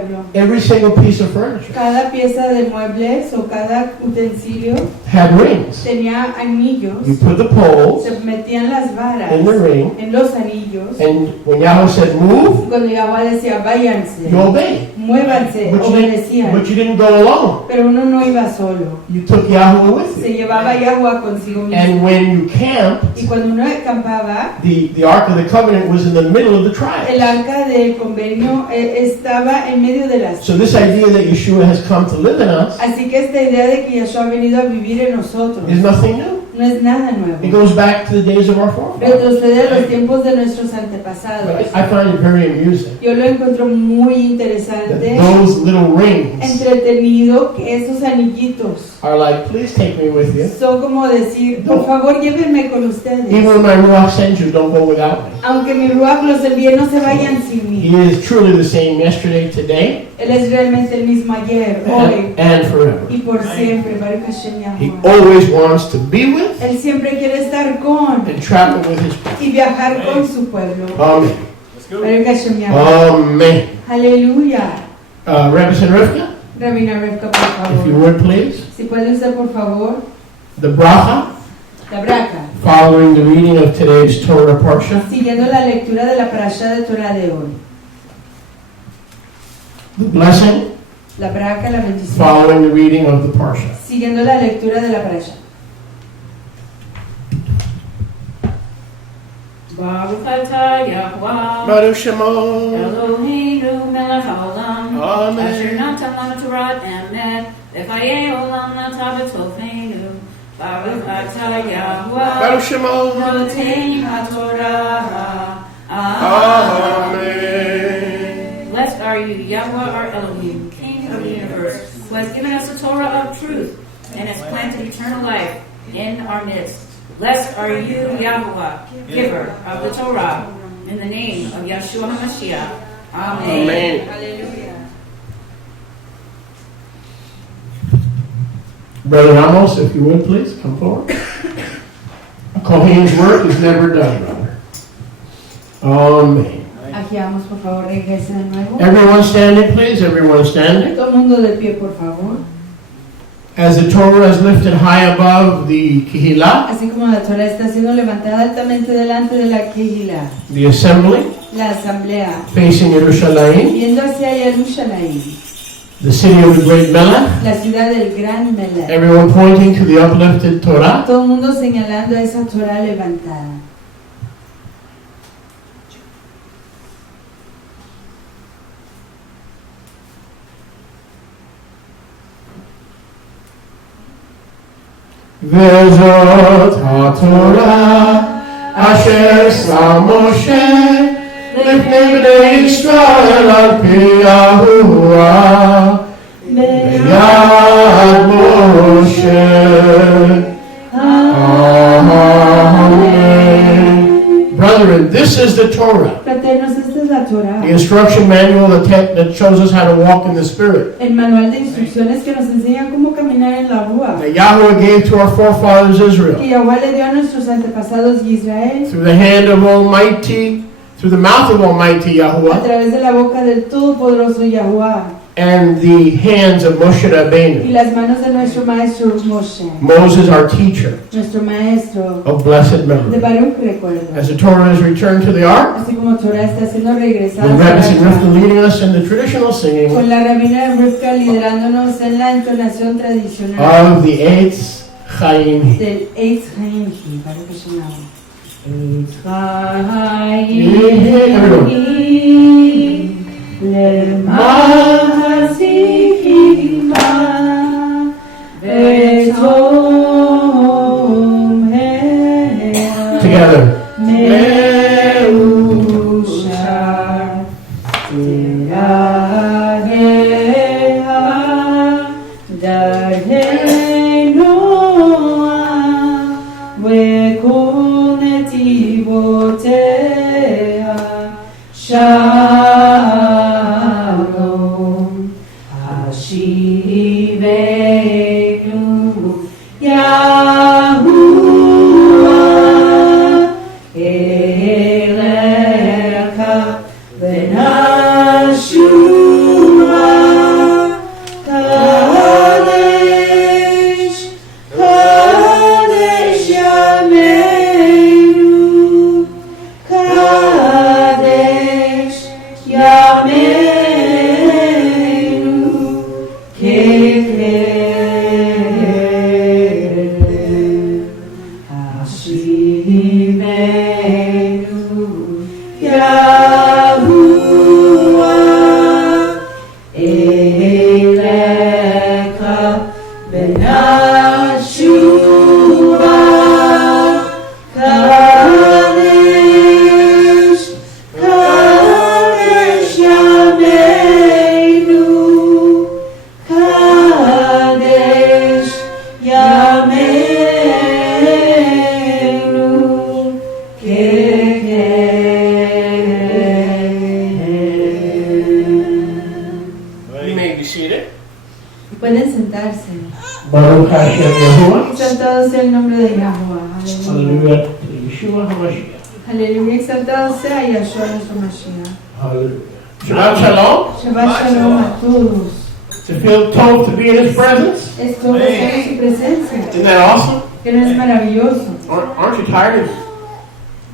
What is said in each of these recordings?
pueblo. every single piece of furniture Cada pieza de muebles o cada utensilio had rings. tenía anillos. You put the poles Se metían las varas in the ring, en los anillos. and when Yahweh said move, Cuando Yahweh decía váyanse, you obeyed. muévanse, But obedecían. you didn't go alone. Pero uno no iba solo. You took Yahweh with Se you. llevaba a Yahweh consigo mismo. And when you camped, Y cuando uno acampaba, the Ark of the Covenant was in the middle of the el tribes. arca del convenio estaba en medio de las. So this idea that Yeshua has come to live in us Así que esta idea de que Yeshua ha venido a vivir en nosotros is nothing new. no es nada It nuevo. goes back to the days of our forefathers. Retrocede a los tiempos de nuestros antepasados. I find it very amusing Yo lo encuentro muy that interesante, those little rings entretenido, que esos anillitos are like, please take me with you. son como decir, por favor llévenme con ustedes. Even when my Ruach sends you, don't go without me. Aunque mi Ruach los envíe, no se vayan sin He mí. is truly the same yesterday, today, Él es realmente el mismo ayer, hoy and forever. y por siempre. Baruch Hashem He Yahuwah. always wants to be with Él siempre quiere estar con and travel with his people. y viajar con su pueblo. Amen. Baruch Hashem Yahuwah. Amen. Aleluya. Representative Rivka, Rabina Rivka, por if you favor. would please. Si puede usted, por favor, The bracha, la braca. following the reading of today's Torah Parsha. Siguiendo la lectura de la parasha de Torah de hoy. The blessing, La braca, la bendición. following the reading of the Parsha. Siguiendo la lectura de la parasha. Baruch atah Yahweh Baruch Shemo. Eloheinu melech haolam Asher Amen. natan lanu Torah emet V'chayei olam natan b'tofeinu Baruch atah Yahweh Baruch Shemo. Noten haTorah Amen. Blessed are you, Yahweh our Elohim, King of the universe, who has given us the Torah of truth and has planted eternal life in our midst. Blessed are you, Yahweh, giver of the Torah, in the name of Yeshua HaMashiach. Amen. Amen. Aleluya. Brother Amos, if you would please, come forward. A Kohen's work is never done, brother. Amen. Aquí vamos, por favor, regrese de nuevo. Everyone standing, please. Everyone standing. Todo el mundo de pie, por favor. As the Torah is lifted high above the Kehillah, Así como la Torah está siendo levantada altamente delante de la Kehillah, the assembly, la asamblea, facing Yerushalayim, viendo hacia Jerusalén, the city of the great Melech, la ciudad del gran Melech. everyone pointing to the uplifted Torah. Todo el mundo señalando a esa Torah levantada. Vezot HaTorah Asher Sam Moshe Lifnei Bnei Yisrael Al Pi Yahuwah B'yad Moshe. Amen. Brethren, this is the Torah, Fraternos, esta es la Torah. the instruction manual that shows us how to walk in the Spirit, El manual de instrucciones que nos enseña cómo caminar en la rúa. that Yahweh gave to our forefathers Que Israel Yahweh le dio a nuestros antepasados y Israel through the hand of Almighty, through the mouth of Almighty a Yahuwah, través de la boca del Todopoderoso Yahweh and the hands of Moshe y Rabbeinu, las manos de nuestro maestro Moshe, Moses, our teacher nuestro maestro of blessed de memory. Baruch, recuerdo. As the Torah is returned to the ark, Así como Torah está siendo regresada with Rebbe and a Rivka leading us in the traditional singing con la rabina Rivka liderándonos en la entonación tradicional of the Eitz Chaim. del Eitz Chaim, Baruch Hashem. Eitz Everyone. Chaim, למחזיקימה ותומיה Together. מאושר דרכיה דרכי נועם וכל נתיבותיה שלום השיבנו יהוה אליך ונשובה may be seated. Pueden sentarse. Baruch Hashem Yahuwah. Exaltado sea el nombre de Yahweh. Aleluya. Hallelujah to Yeshua HaMashiach. Aleluya. Exaltado sea Yahshua nuestro Mashiach. Hallelujah. Shabbat Shalom. Shabbat Shalom a todos. To feel told to be in His presence. Es todo estar en su presencia. Isn't that awesome? Que no es maravilloso. Aren't you tired of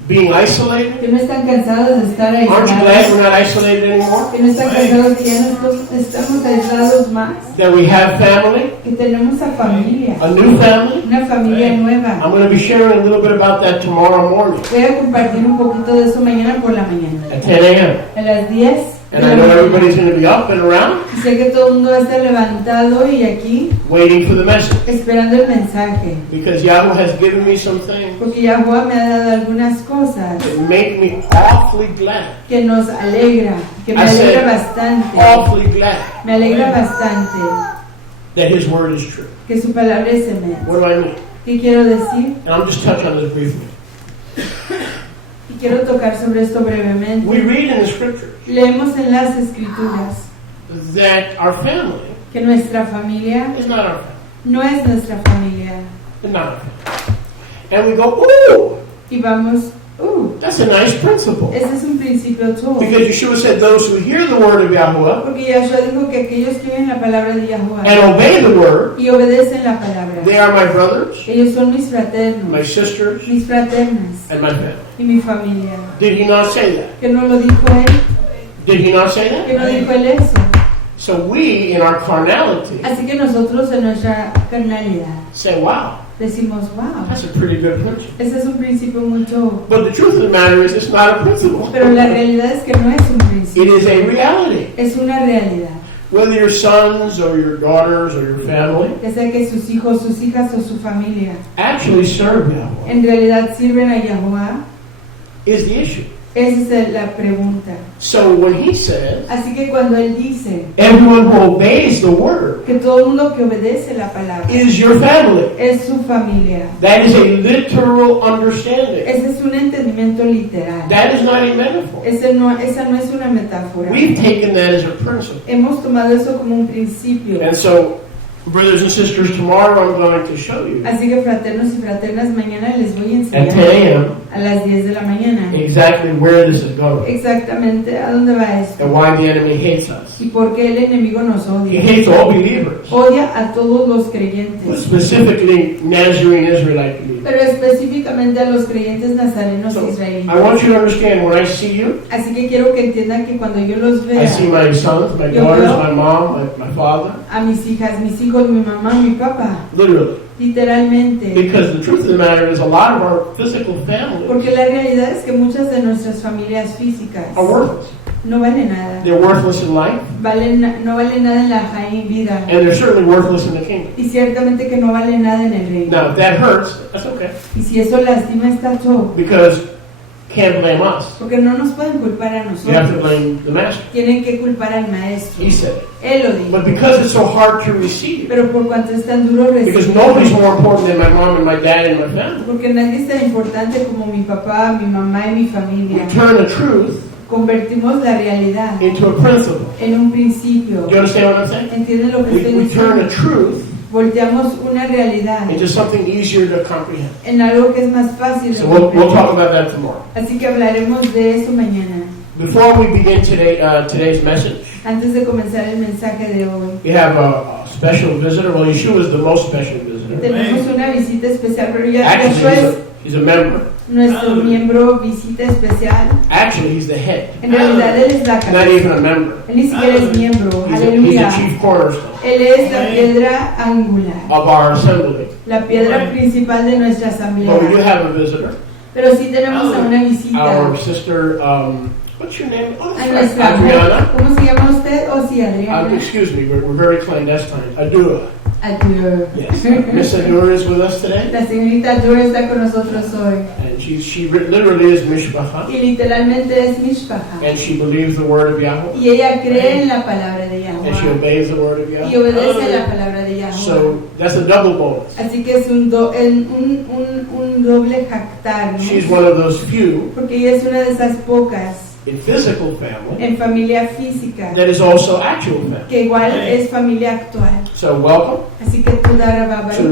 being isolated? Que no están cansados de estar Aren't you glad we're aislados. not isolated anymore? Que no están cansados que ya no estamos aislados más. That we have family, Que tenemos a familia. a new family. Una familia nueva. I'm going to be sharing a little bit about that tomorrow morning Voy a compartir un poquito de eso mañana por la mañana. at 10 a.m. A las 10. And I know everybody's going to be up and around, Y sé que todo el mundo va a estar levantado y aquí waiting for the message. esperando el mensaje. Because Yahweh has given me some things Porque Yahweh me ha dado algunas cosas that make me awfully glad. que nos alegra, que me I said, alegra bastante. awfully glad Me alegra bastante that His word is true. que su palabra es semejante. What do I mean? ¿Qué quiero decir? And I'm just touch on this briefly. Y quiero tocar sobre esto brevemente. We read in the Scriptures Leemos en las Escrituras that our family que nuestra familia is not our family. no es nuestra familia. It's not our family. And we go, ooh, Y vamos, that's a nice principle. ese es un principio todo. Because Yeshua said those who hear the word of Yahweh Porque Yahshua dijo que aquellos que oyen la palabra de Yahweh and obey the word, y obedecen la palabra, they are my brothers, ellos son mis my fraternos, sisters, mis fraternas and my family. y mi familia. Did He not say that? Que no lo dijo él, Did He not say que no that? dijo él eso. So we, in our carnality, Así que nosotros en nuestra carnalidad say, wow, decimos, wow, that's a pretty good principle. ese es un principio mucho. But the truth of the matter is it's not a principle. Pero la realidad es que no es un It principio, is a reality. es una realidad. Whether your sons or your daughters or your family Ya sea que sus hijos, sus hijas o su familia actually serve Yahweh en realidad sirven a Yahweh, is the issue. esa es la pregunta. So when He says, Así que cuando él dice everyone who obeys the word que todo el mundo que obedece la palabra is your family, es su familia, that is a literal understanding. ese es un entendimiento literal. That is not a metaphor. Esa no es una metáfora. We've taken that as a principle. Hemos tomado eso como un principio. And so, brothers and sisters, tomorrow I'm going to show you Así que fraternos y fraternas, mañana les voy a at 10 enseñar a.m. a las 10 de la mañana exactly where this is going exactamente a dónde va esto and why the enemy hates us. y por qué el enemigo nos He odia. hates all believers, Odia a todos los but creyentes, specifically Nazarene Israelite believers. pero específicamente a los creyentes nazarenos So, israelitas. I want you to understand when I see you, Así que quiero que entiendan que cuando yo los I vea, see my sons, my Yo daughters, veo- my mom, my father, a mis hijas, mis hijos, mi mamá, mi papá, literally. literalmente. Because the truth of the matter is a lot of our physical families Porque la realidad es que muchas de nuestras familias físicas are worthless. no valen nada. They're worthless in life, No valen nada en la vida. and they're certainly worthless in the kingdom. Y ciertamente que no vale nada en el reino. Now, if that hurts, that's okay. Y si eso lastima está todo. Because can't blame us. Porque no nos pueden culpar a You have to nosotros. blame the master. Tienen que culpar al maestro. He said it. Él lo dijo. But because it's so hard to receive, Pero por cuanto es tan duro because recibir. nobody's more important than my mom and my dad and my family, Porque nadie es tan importante como mi papá, mi mamá y mi we familia. turn the truth Convertimos la realidad into a principle. en un principio. Do you understand what I'm saying? ¿Entienden lo que estoy We turn diciendo? the truth Volteamos una realidad into something easier to comprehend. en algo que es más fácil de So we'll comprender. talk about that tomorrow. Así que hablaremos de eso mañana. Before we begin today's message, Antes de comenzar el mensaje de hoy, we have a special visitor. Well, Yeshua is the most special visitor. tenemos una visita especial, pero ya Actually, Yahshua es he's a member. nuestro miembro visita especial. Actually, he's the head. En realidad él es la Not cabeza. even a member. Él ni siquiera es miembro. He's Aleluya. the chief cornerstone Él es la piedra angular, of our assembly. la piedra principal de nuestra But we do asamblea. have a visitor. Pero sí tenemos a una visita. Our sister, what's your name? Oh, A that's right. nuestra Adriana. ¿Cómo se llama usted? Oh, sí, Adriana. Excuse me, we're very clandestine. Adura. Adur. Yes. Miss Adura is with us today. La señorita Adur está con nosotros hoy. And she literally is Mishpacha. Y literalmente es Mishpacha. And she believes the word of Yahweh. Y ella cree en la palabra de And she Yahweh. obeys the word of Y Yahweh. obedece la palabra de Yahweh. So that's a double bonus. Así que es un doble jactar, ¿no? She's one of those few Porque ella es una de esas pocas in physical family en familia física, that is also actual family. que igual es familia actual. So welcome Así que tú darababa to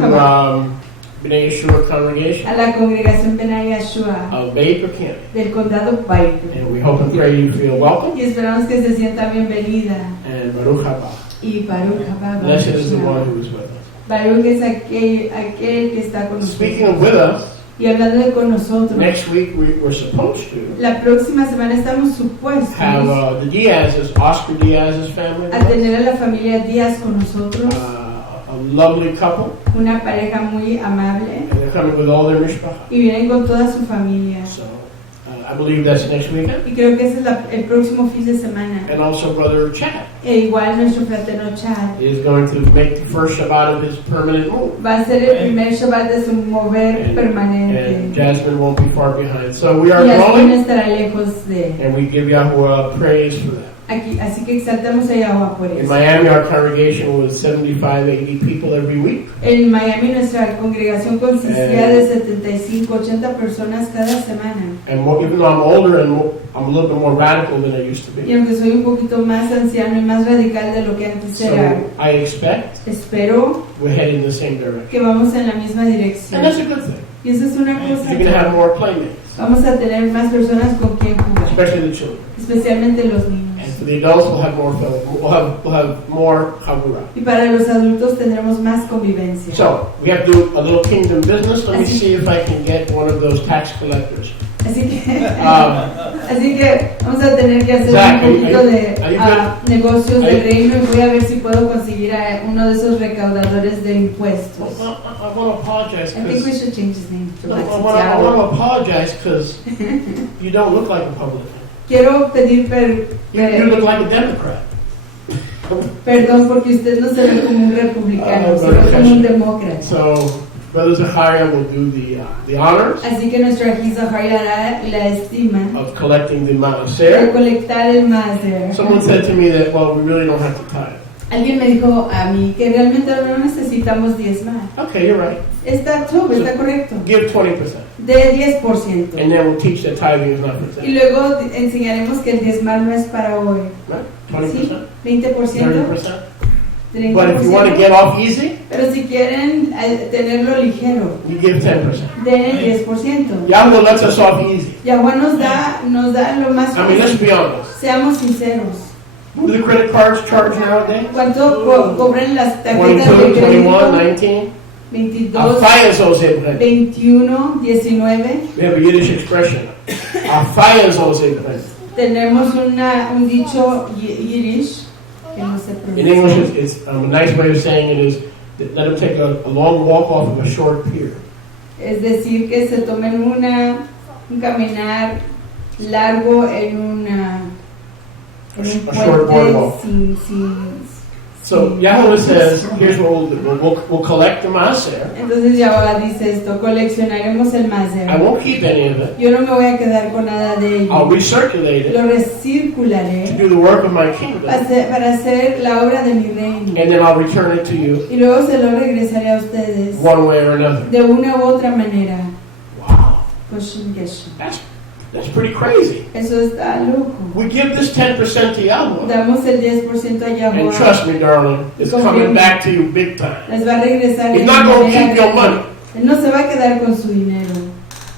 B'nai Yeshua congregation a la congregación B'nai Yeshua of Baker County. del condado Baker. And we hope and pray you feel welcome. Y esperamos que se sienta bienvenida. And Baruch haba. Y Baruch haba. Blessed is the one who is with us. Baruch es aquel que está con Speaking of nosotros. with us, Y hablando de con nosotros, next week we're supposed to la próxima semana estamos supuestos have the Diaz's, Oscar Diaz's family with a us. tener a la familia Díaz con nosotros, A lovely couple, una pareja muy amable, and they're coming with all their mishpacha. y vienen con toda su familia. So I believe that's next weekend. Y creo que ese es el próximo fin de semana. And also Brother Chad E igual nuestro fraterno Chad is going to make the first Shabbat of his permanent move. va a ser el primer Shabbat de su mover And permanente. Jasmine won't be far behind. So we are Y así no growing, estará lejos de and we give Yahuwah praise for that. aquí. Así que exaltamos a Yahweh por In eso. Miami, our congregation was 75, 80 people every week. En Miami nuestra congregación consistía de 75, 80 personas cada semana. And even though I'm older and I'm a little bit more radical than I used to Y be, aunque soy un poquito más anciano y más radical de lo que antes era, so I expect espero we're heading in the same direction. que vamos en la misma And dirección. that's a good thing. Y eso es una cosa You're going to have que more playmates, vamos a tener más personas con quien jugar, especially the children. especialmente los And niños. for the adults, we'll have more we'll have more chavura. Y para los adultos tendremos más convivencia. So we have to do a little kingdom business. Let me Así- see if I can get one of those tax collectors. Así que, Um, así que vamos a tener que hacer Zach, un poquito de are you negocios Are de you- reino, y voy a ver si puedo conseguir a uno de esos recaudadores de impuestos. I want to apologize I think we because should change his name to I Alexis want Yao. to apologize because you don't look like a Republican. Quiero pedir You look like a Democrat. perdón porque usted no se ve como un republicano, se ve como un demócrata. So Brother Zachariah will do the honors Así que nuestro aquí Zahari hará la estima of collecting the de maaser. colectar el maser. Someone said to me that, well, we really don't have to tithe. Alguien me dijo a mí que realmente no necesitamos diezmar. Okay, you're right. Está correcto. Give 20%. De 10%. And then we'll teach that tithing is not for Y sale. luego enseñaremos que el diezmar no es para hoy. Right? ¿Sí? 20%? 20%. 30%? But if you want to get off easy, Pero si quieren tenerlo ligero, you give 10%. den el 10%. Yahweh lets us off easy. Yahweh nos da lo más I mean, let's fácil. be honest. Seamos sinceros. What do the credit cards charge nowadays? ¿Cuánto cobran las tarjetas 22, de 21, crédito? 19? 22, Afayazozebren. 21, 19. We have a Yiddish expression. Afayazozebren. Tenemos un dicho yiddish que no se In English, pronuncia. it's a nice way of saying it is that let them take a long walk off of a short pier. Es decir, que se tomen un caminar largo en un A short puente boardwalk. sin So Yahweh says, here's what we'll do. We'll collect the maaser. Entonces Yahweh dice esto: coleccionaremos el I maser. won't keep any of it. Yo no me voy a quedar con nada de I'll ello. recirculate it Lo to recircularé do the work of my kingdom. para hacer la obra de mi reino. And then I'll return it to you Y luego se lo regresaré a ustedes one way or another. de una u otra manera. Wow. Koshin geshin. That's pretty crazy. Eso está loco. We give this 10% to Yahweh. Damos el 10% a And Yahweh. trust me, darling, it's coming back to you big time. Les va a regresar He's de not going to manera keep your grande. money. Él no se va a quedar con su dinero.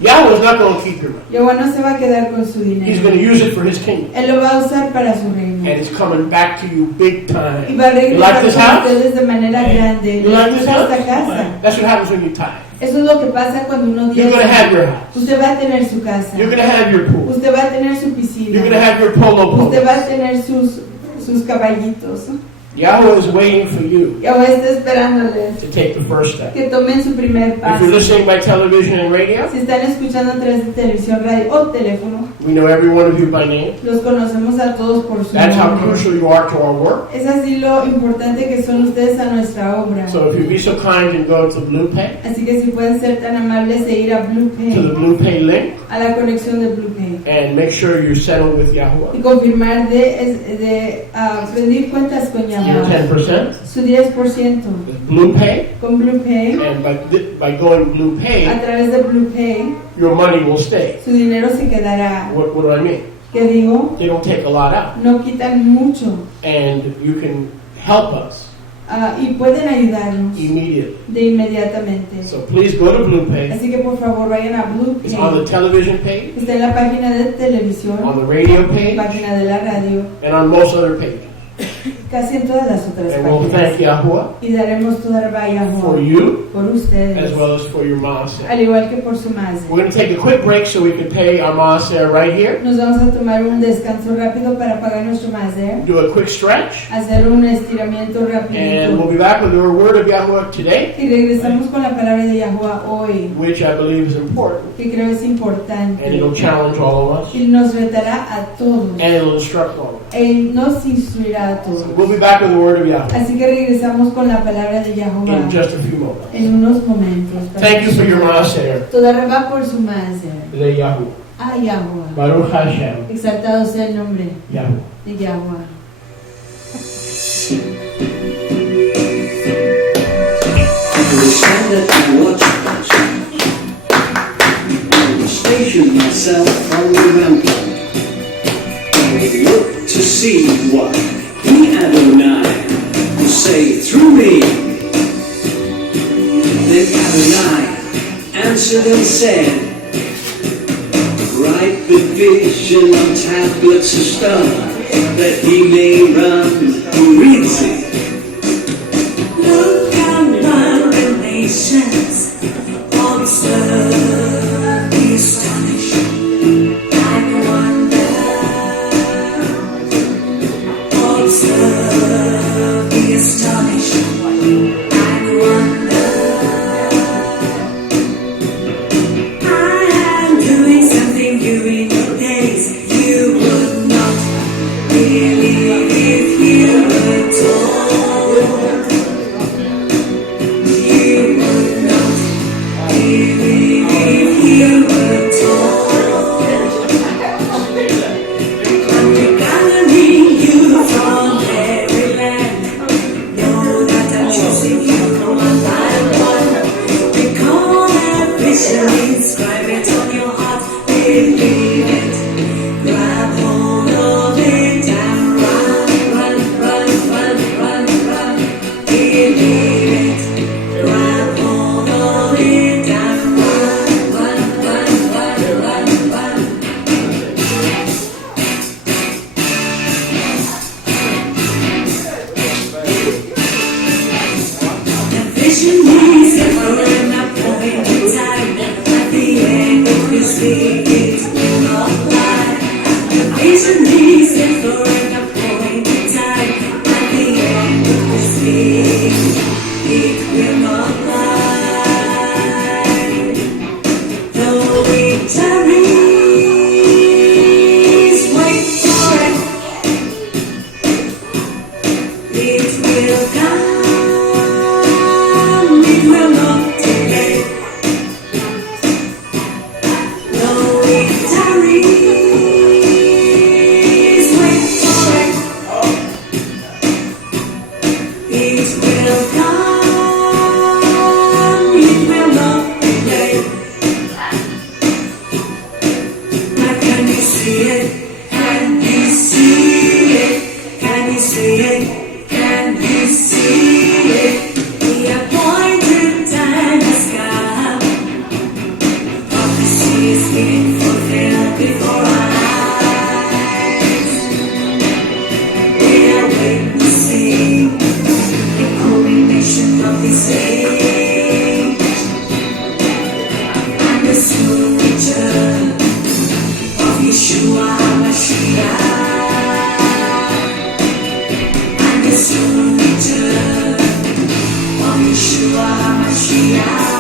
Yahweh's not going to keep your money. Yahweh no se va a quedar con su He's going to dinero. use it for his kingdom. Él lo va a usar para su reino. And it's coming back to you big Y time. va a You like regresar this con house? ustedes de manera grande. You like this ¿Les gusta esta house? casa? That's what happens when you tithe. Eso es lo que pasa cuando uno You're going to have diezma. your house. Usted va a tener su casa. You're going to have your pool. Usted va a tener su You're piscina. going to have your polo Usted polo. va a tener sus caballitos. Yahweh is waiting for you Yahweh está esperándoles to take the first step. que tomen su primer If paso. you're listening by television and radio, Si están escuchando a través de televisión, radio o teléfono, we know every one of you by name. los conocemos a todos por su That's how nombre. crucial you are to our work. Es así lo importante que son ustedes a nuestra obra. So if you be so kind and go to Blue Pay, Así que si pueden ser tan amables de ir a to the BluePay, Blue Pay link, a la conexión de BluePay, and make sure you're settled with Yahweh. y confirmar de rendir cuentas con Your Yahweh. 10% Su 10% is Blue Pay, con BluePay, and by going Blue a Pay, través de BluePay, your money will stay. su dinero se quedará. What do I mean? que digo, they don't take a lot out. no quitan mucho. And you can help us Y pueden ayudarnos immediately. de inmediatamente. So please go to BluePay. Así que por favor vayan a It's on the BluePay. television page, Está en la página de televisión, on the radio en la page, página de la radio, and on most other pages. casi en todas las otras And we'll thank páginas. Yahuwah Y daremos toda la for you por ustedes, as well as for your maaser. al igual que por su madre. We're going to take a quick break so we can pay our maaser right here. Nos vamos a tomar un descanso rápido para pagar nuestro maser, Do a quick stretch. hacer un estiramiento And we'll rapidito. be back with the word of Yahuwah today, Y regresamos con la palabra de Yahuwah hoy, which I believe is important. que creo es importante. And it'll challenge all of us. Y nos retará a todos. And it'll instruct all of us. Él nos instruirá a todos. So we'll be back with the word of Yahuwah Así que regresamos con la palabra de in Yahuwah just a few moments. en unos momentos. Thank you for your maaser, Toda reba por su maser. de Yahuwah. A Yahuwah. Baruch Hashem, Exaltado sea el nombre Yahuwah. de Yahuwah. I will stand at my watchpost. I will station myself on the rampart. I will look to see what He Adonai will say through me. Then Adonai answered and said, write the vision on tablets of stone, that he may run who reads it. Look around the nations, observe, be astonished, and wonder. Observe, be astonished, and wonder. I am doing something new in your days. You would not believe if you were told. You would not believe if you were told. I'm gathering you from every land. Know that I'm choosing you one by one. Become a vision, inscribe it on your heart, believe it. Grab hold of it and run, run, run, run, run, run. Believe it. Grab hold of it and run, run, run, run, run, run. The vision is ever an appointed time. At the end of this week, it will not lie. The vision is ever an appointed time. At the end of this week, it will not lie. Though it tarries, wait for it. It will come. It will not delay. Though it tarries, wait for it. It will come. It will not delay. Now can you see it? Can you see it? Can you see it? Can you see it? The appointed time has come. Prophecy is being fulfilled before our eyes. We are witnessing the culmination of this age and the soon return of Yeshua HaMashiach. And the soon return of Yeshua HaMashiach.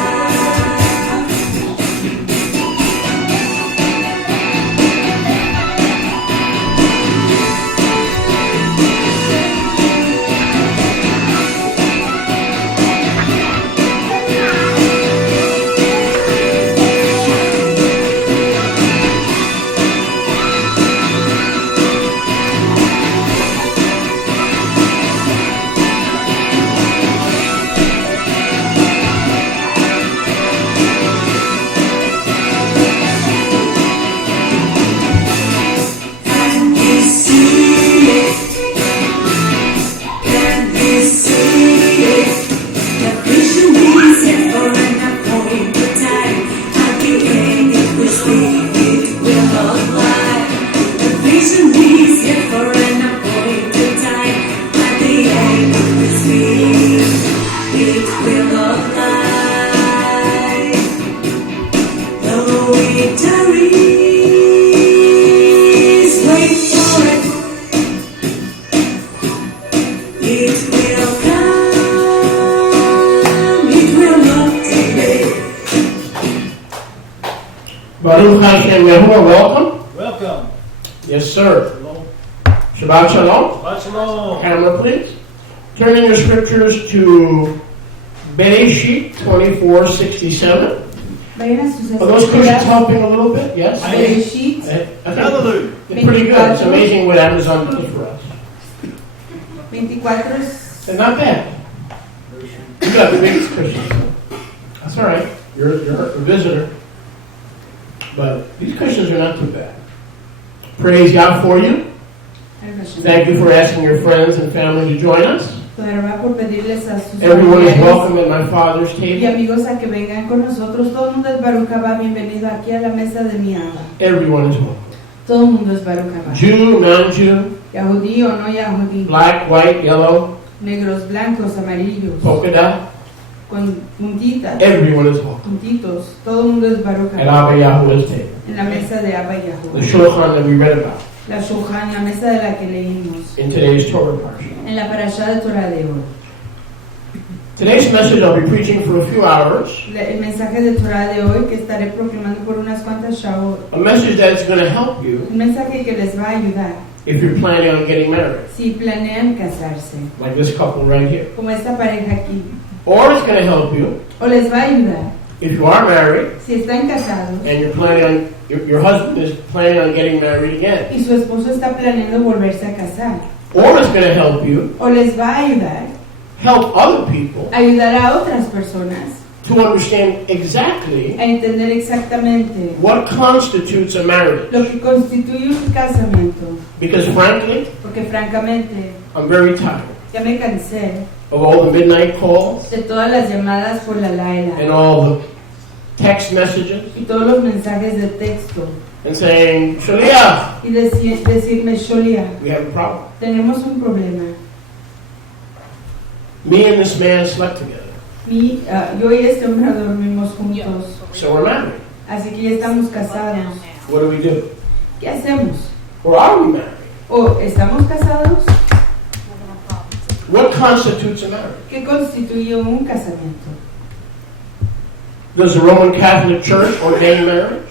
it will come, it will not delay. Baruch Hashem Yahuwah, welcome. Welcome. Yes, sir. Shalom. Shabbat Shalom. Shabbat Shalom. Camera, please. Turning your scriptures to Bereshit 24:67. Vayan a sus Are those Christians escrituras. helping a little bit? Yes? Bereshit I think Hallelujah. it's pretty good. It's amazing what Amazon does for us. 24. They're not bad. You got the biggest Christians. That's all right. You're a visitor. But these Christians are not too bad. Praise God for you. Thank you for asking your friends and family to join us. Claro, por pedirles a sus Everyone is familiares welcome at my Father's y table. amigos a que vengan con nosotros. Todo el mundo es Baruch Haba, bienvenido aquí a la mesa de mi ama. Everyone is welcome. Todo el mundo es Baruch Haba. Jew, non-Jew, Yahudí o no Yahudí, black, white, yellow, negros, blancos, amarillos, polka dot. con puntitas, Everyone is welcome puntitos. Todo el mundo es Baruch at Haba. Abba Yahuwah's table. En la mesa de Abba The Yahuwah. shulchan that we read about La Shulchan, la mesa de la que leímos. in today's Torah parsha. En la parashá de Torah de hoy. Today's message I'll be preaching for a few hours. El mensaje de Torah de hoy que estaré proclamando por unas cuantas shaot. A message that's going to help you Un mensaje que les va a ayudar if you're planning on getting married, si planean casarse, like this couple right here. como esta pareja aquí. Or it's going to help you O les va a ayudar if you are married si están casados and you're planning on, your husband is planning on getting married again. y su esposo está planeando volverse a casar. Or it's going to help you O les va a ayudar help other people a ayudar a otras personas to understand exactly a entender exactamente what constitutes a marriage. lo que constituye un casamiento. Because frankly, Porque francamente I'm very tired ya me cansé of all the midnight calls de todas las llamadas por la and Laila all the text messages y todos los mensajes de texto and saying, Shalia, y decirme, Sholia, we have a problem. tenemos un problema. Me and this man slept together, Yo y este hombre dormimos juntos, so we're married. así que ya estamos casados. What do we do? ¿Qué hacemos? Or are we married? ¿O estamos casados? What constitutes a marriage? ¿Qué constituye un casamiento? Does the Roman Catholic Church ordain marriage?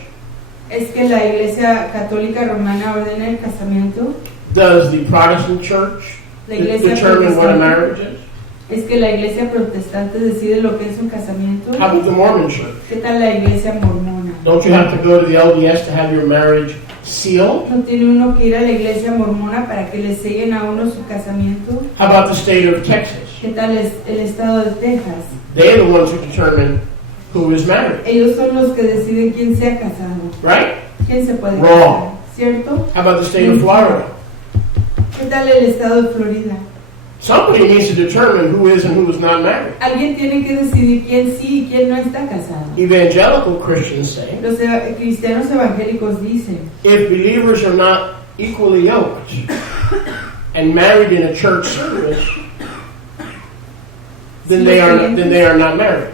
¿Es que la Iglesia Católica Romana ordena el casamiento? Does the Protestant Church La Iglesia determine what a Protestante. marriage is? ¿Es que la Iglesia Protestante decide lo que es un casamiento? How about the Mormon Church? ¿Qué tal la Iglesia Mormona? Don't you have to go to the LDS to have your marriage sealed? ¿No tiene uno que ir a la Iglesia Mormona para que le sellen a uno su casamiento? How about the state of Texas? ¿Qué tal es el estado de Texas? They're the ones who determine who is married, Ellos son los que deciden quién se ha casado, right? quién se puede Wrong. casar, ¿cierto? How about the state of Florida? ¿Qué tal el estado de Florida? Somebody needs to determine who is and who is not married. Alguien tiene que decidir quién sí y quién no está casado. Evangelical Christians say Los cristianos evangélicos dicen, if believers are not equally yoked and married in a church service, then they are not married.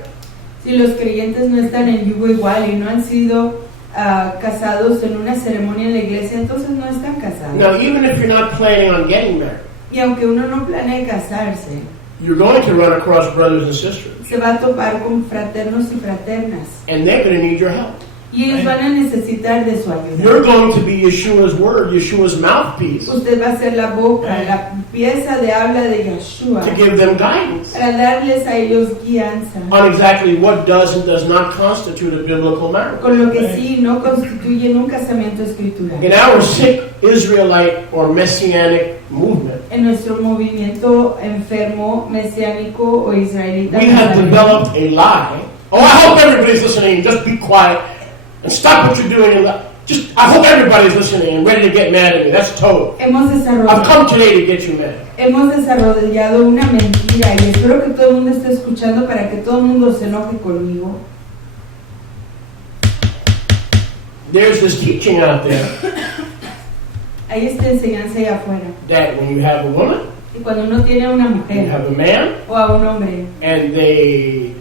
si los creyentes no están en yugo igual y no han sido casados en una ceremonia en la iglesia, entonces no están casados. Now, even if you're not planning on getting married, Y aunque uno no planee casarse, you're going to run across brothers and sisters, se va a topar con fraternos y fraternas. and they're going to need your help. Y ellos van a necesitar de su ayuda. You're going to be Yeshua's word, Yeshua's mouthpiece, Usted va a ser la boca, la pieza de habla de Yeshua, to give them guidance para darles a ellos guianza on exactly what does and does not constitute a biblical marriage. con lo que sí no constituyen un casamiento escritural. In our sick Israelite or Messianic movement, En nuestro movimiento enfermo, mesiánico o israelita, we have developed a lie. Oh, I hope everybody's listening. Just be quiet and stop what you're doing. I hope everybody's listening and ready to get mad at me. That's total. I've come today to get you mad. Hemos desarrollado una mentira y espero que todo el mundo esté escuchando para que todo el mundo se enoje conmigo. There's this teaching out there Hay esta enseñanza allá afuera. that when you have a woman, Y cuando uno tiene a una you mujer have a man, o a un hombre and they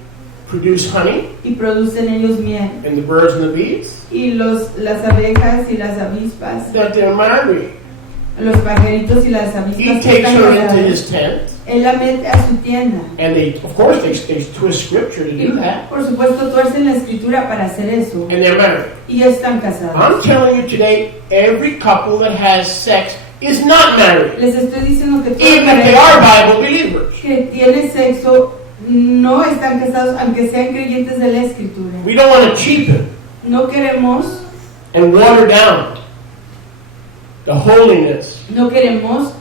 produce honey, y producen ellos miel, and the birds and the bees, y las abejas y las avispas, that they're married. los pajaritos y las avispas He que takes están her into casados, his tent, Él la mete a su tienda. And of course, they twist Scripture to do that. Por supuesto, tuercen la escritura para hacer eso. And they're married. Y ya están casados. I'm telling you today, every couple that has sex is not married. Les estoy diciendo que toda Even if they pareja are Bible believers. que tiene sexo no están casados, aunque sean creyentes de la escritura. We don't want to cheapen No queremos, and water down the holiness no queremos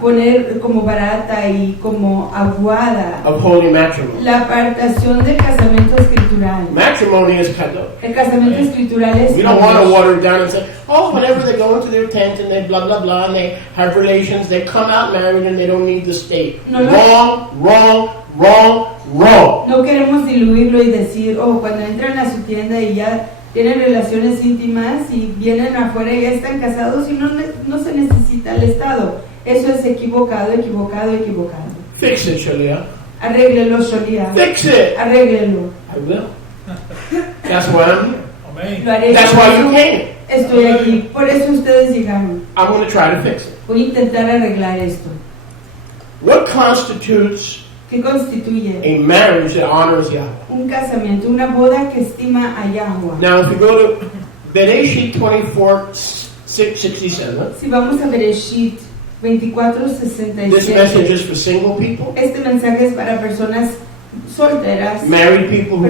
poner como barata y como aguada of holy matrimony. la apartación del casamiento escritural. Matrimony is kadosh. El casamiento escritural es We don't want to kadosh. water it down and say, oh, whenever they go into their tent and they blah, blah, blah, and they have relations, they come out married and they don't need the state. No, no. Wrong, wrong, wrong, wrong. No queremos diluirlo y decir, oh, cuando entran a su tienda y ya tienen relaciones íntimas y vienen afuera y ya están casados y no se necesita el Estado. Eso es equivocado, equivocado, equivocado. Fix it, Shalia. Arréglelo, Shalia. Fix it. Arréglelo. I will. That's why I'm here. Lo haré. That's why you came. Estoy aquí. Por eso ustedes llegaron. I'm going to try to fix it. Voy a intentar arreglar esto. What constitutes ¿Qué constituye a marriage that honors Yahweh? un casamiento, una boda que estima a Yahweh? Now, if you go to Bereshit 24:67, Si vamos a Bereshit this 24:67, message is for single people, este mensaje es para personas solteras, married people who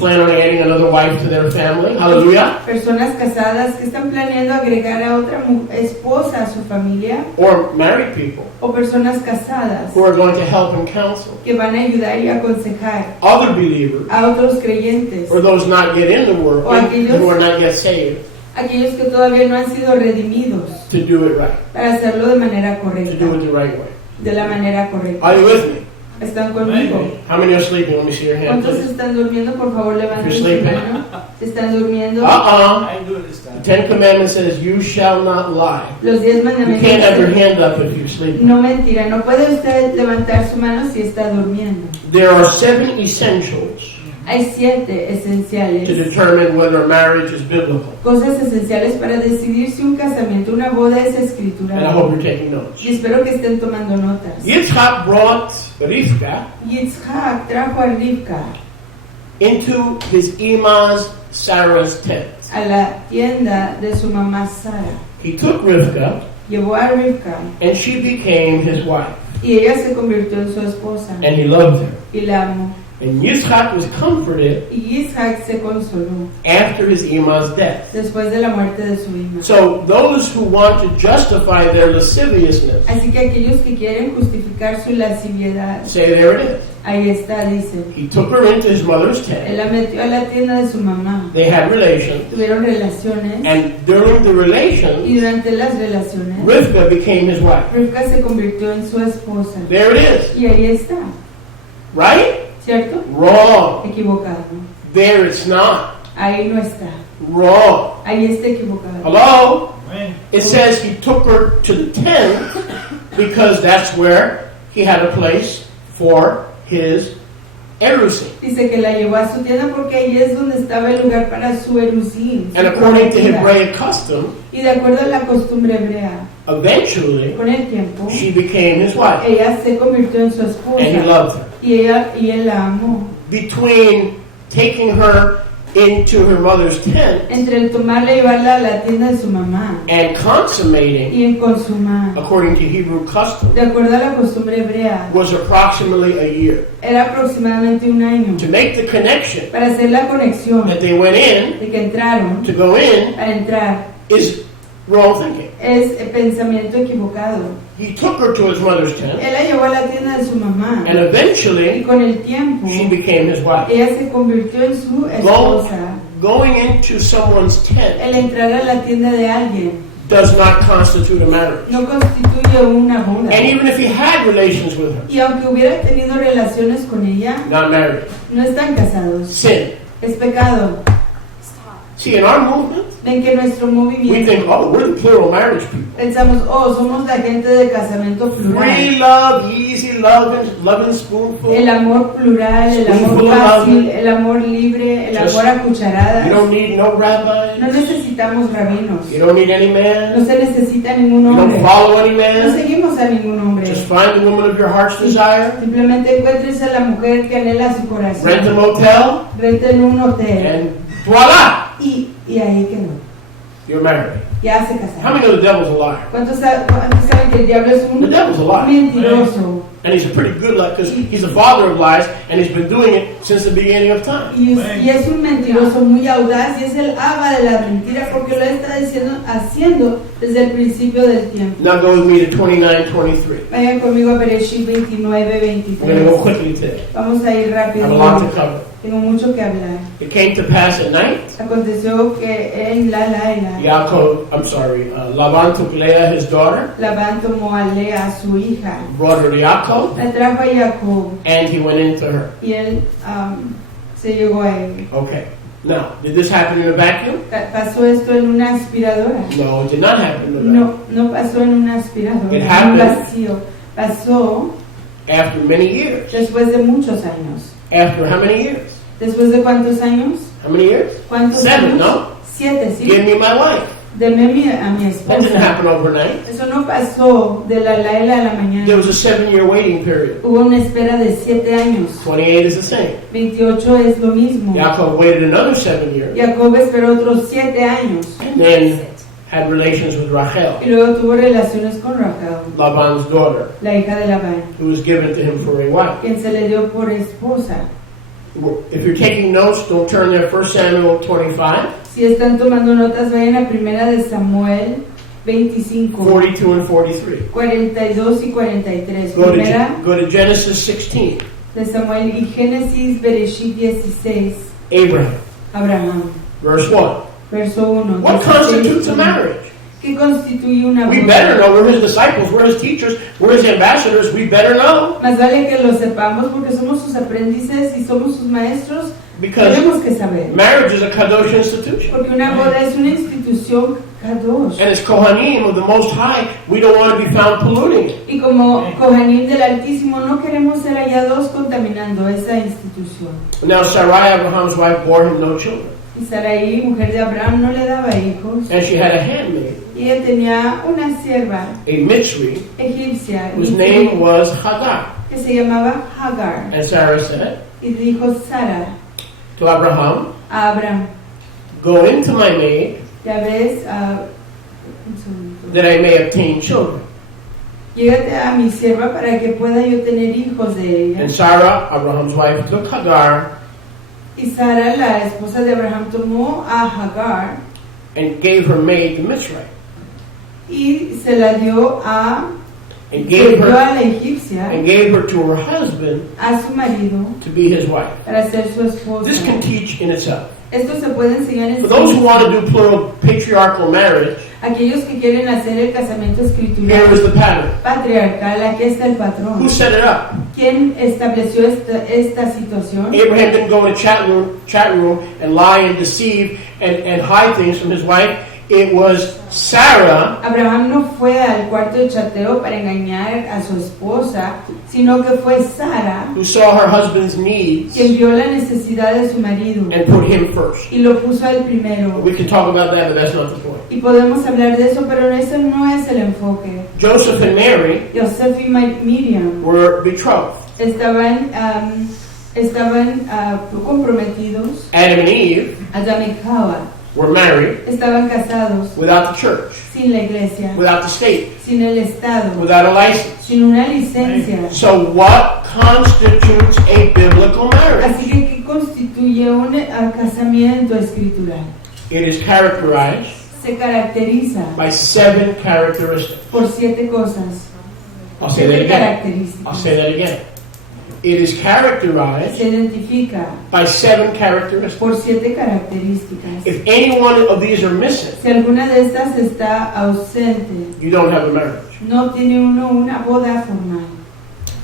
plan on adding another wife to their family. Hallelujah. personas casadas que están planeando agregar a otra esposa a su familia, Or married people o personas casadas who are going to help and counsel que van a ayudar y aconsejar other believers a otros creyentes, or those not yet in the world O aquellos- who are not yet saved aquellos que todavía no han sido redimidos, to do it right, para hacerlo de manera to correcta, do it the right way. de la manera correcta. Are you with me? ¿Están conmigo? How many are sleeping? Let me see your hand, ¿Cuántos please. están durmiendo? Por favor, levanten You're su sleeping. mano. ¿Están durmiendo? Uh-uh. I do it this The time. Ten Commandments says, you shall not lie. Los 10 You can't have your mandamientos. hand up if you're sleeping. No mentira, no puede usted levantar su mano si está durmiendo. There are 7 essentials Hay 7 to esenciales, determine whether a marriage is biblical. cosas esenciales para decidir si un casamiento, una boda es And I escritural. hope you're taking notes. Y espero que estén tomando notas. Yitzchak brought Rivka Yitzhak trajo a Rivka into his Imaz Sarah's tent. a la tienda de su mamá Sara. He took Rivka Llevó a Rivka and she became his wife. y ella se convirtió en su esposa And he loved her. y la amó. And Yitzchak was comforted Y Yitzhak se consoló after his Imaz death. después de la muerte de su hija. So those who want to justify their lasciviousness, Así que aquellos que quieren justificar su lasciviedad, say there it is. ahí está, dicen. He took her into his mother's Él tent. la metió a la tienda de su mamá. They had relations. Tuvieron relaciones And during the y relations, durante las relaciones, Rivka became his wife. Rivka se convirtió en su esposa. There it is. Y ahí está, Right? ¿cierto? Wrong. Equivocado. There it's not. Ahí no está. Wrong. Ahí está equivocado. Hello? Amen. It says he took her to the tent because that's where he had a place for his erusin. Dice que la llevó a su tienda porque ahí es donde estaba el lugar para su erusin. And according to Hebraic custom, Y de acuerdo a la costumbre hebrea, eventually con el tiempo, she became his wife. ella se convirtió en su esposa. And he loved her. Y él la amó. Between taking her into her mother's tent Entre el tomarla y llevarla a la tienda de su mamá and consummating, y en consumar, according to Hebrew custom, de acuerdo a la costumbre hebrea, was approximately a year. era aproximadamente un año. To make the connection Para hacer la conexión that they went in, de que entraron, to go in, para entrar, is wrong thinking. es pensamiento equivocado. He took her to his mother's tent, Él la llevó a la tienda de su mamá and y eventually con el tiempo she became his wife. ella se convirtió en su esposa. Going into someone's tent El entrar a la tienda de alguien does not constitute a marriage. no constituye una boda. And even if he had relations with her, Y aunque hubiera tenido relaciones con ella, not married. no están casados. Sin. Es pecado. See, in our movement, Ven que nuestro we movimiento, think, oh, we're the plural marriage people. pensamos, oh, somos la gente de casamiento Free plural. love, easy loving spoonful. El amor plural, el amor fácil, el amor libre, el amor a You cucharadas. don't need no rabbi. No necesitamos rabinos. You don't need any man. No se necesita ningún You don't hombre. follow any No man. seguimos a ningún hombre. Just find the woman of your heart's desire. Simplemente encuentres a la mujer que anhela su Rent a corazón. motel. Renten un hotel. And voila! Y ahí quedó. You're married. Ya se How casaron. many know the devil's a liar? ¿Cuántos saben que el diablo es The un devil's a liar. mentiroso? And he's a pretty good liar because he's the father of lies and he's been doing it since the beginning of time. Y es un mentiroso muy audaz y es el aba de la mentira porque lo está haciendo desde el principio del tiempo. Now go with me to 29:23. Vayan conmigo a Bereshit 29, We're going to go 23. quickly today. Vamos a ir I rápido. have a lot to cover. Tengo mucho que hablar. It came to pass at night. Aconteció que en la Laban took Leah, his daughter, Labán tomó a Lea, su hija, brought her to Yaakov, la trajo a Jacob and he went into her. y él se llegó a él. Okay. Now, did this happen in a vacuum? ¿Pasó esto en una aspiradora? No, it did not happen in a vacuum. No, no pasó en una aspiradora, It en un happened. vacío. Pasó After many years. después de muchos años. After how many years? ¿Después de cuántos años? How many years? ¿Cuántos 7, años? no? 7, ¿sí? Give me my wife. Deme a mi That didn't esposa. happen overnight. Eso no pasó de la Laila a la There mañana. was a 7-year waiting period. Hubo una espera de 7 años. 28 is the same. 28 es lo mismo. Yaakov waited another 7 years Jacob esperó otros 7 años. and then had relations with Rachel, Y luego tuvo relaciones con Rachel, Laban's daughter, la hija de Labán, who was given to him for a wife. quien se le dio por esposa. If you're taking notes, don't turn there. 1 Samuel 25, Si están tomando notas, vayan a primera de Samuel 25, 42 and 43. 42 y 43. Go Primera to Genesis 16. de Samuel y Génesis, Bereshit 16, Abraham, Abraham. verse 1. Verso 1. What constitutes a marriage? ¿Qué constituye una We boda? better know. We're his disciples. We're his teachers. We're his ambassadors. We better know. Más vale que lo sepamos porque somos sus aprendices y somos sus maestros. Because Tenemos que saber. marriage is a kadosh institution. Porque una boda es una institución kadosh. And as Kohanim of the Most High, we don't want to be found polluting it. Y como Kohanim del Altísimo no queremos ser hallados contaminando esa institución. Now Sarai, Abraham's wife, bore him no children. Y Sarai, mujer de Abraham, no le daba hijos. And she had a handmaid, Y ella tenía una sierva a Mitzri, egipcia whose name was Hagar. que se llamaba Hagar. And Sarah said Y dijo Sara to Abraham, a Abraham, go into my maid, ya ves, un segundo. that I may obtain children. Llégate a mi sierva para que pueda yo tener hijos de ella. And Sarah, Abraham's wife, took Hagar Y Sara, la esposa de Abraham, tomó a Hagar and gave her maid to Mitzri, y se la dio a, and se gave dio her a la egipcia, and gave her to her husband a su marido, to be his wife. para ser su esposa. This can teach in itself. Esto se puede enseñar en For those who sí. want to do plural patriarchal marriage, Aquellos que quieren hacer el casamiento here escritural is the pattern. patriarcal, aquí está el Who patrón. set it up? ¿Quién estableció esta situación? Abraham didn't go in a chat room and lie and deceive and hide things from his wife. It was Sarah Abraham no fue al cuarto de chateo para engañar a su esposa, sino que fue Sara who saw her husband's needs quien vio la necesidad de su marido and put him first. y lo puso al primero. We can talk about that, but that's not the point. Y podemos hablar de eso, pero ese no es el enfoque. Joseph and Mary Joseph y Miriam were betrothed. estaban comprometidos. Adam and Eve Adán y Java were married estaban casados without the church, sin la iglesia, without the state, sin el Estado, without a license. sin una licencia. So what constitutes a biblical marriage? Así que, ¿qué constituye un casamiento escritural? It is characterized Se caracteriza by 7 characteristics. por 7 cosas. I'll say that 7 again. características. I'll say that again. It is characterized Se identifica by 7 characteristics. por 7 características. If any one of these are missing, Si alguna de estas está ausente, you don't have a marriage. no tiene uno una boda formal.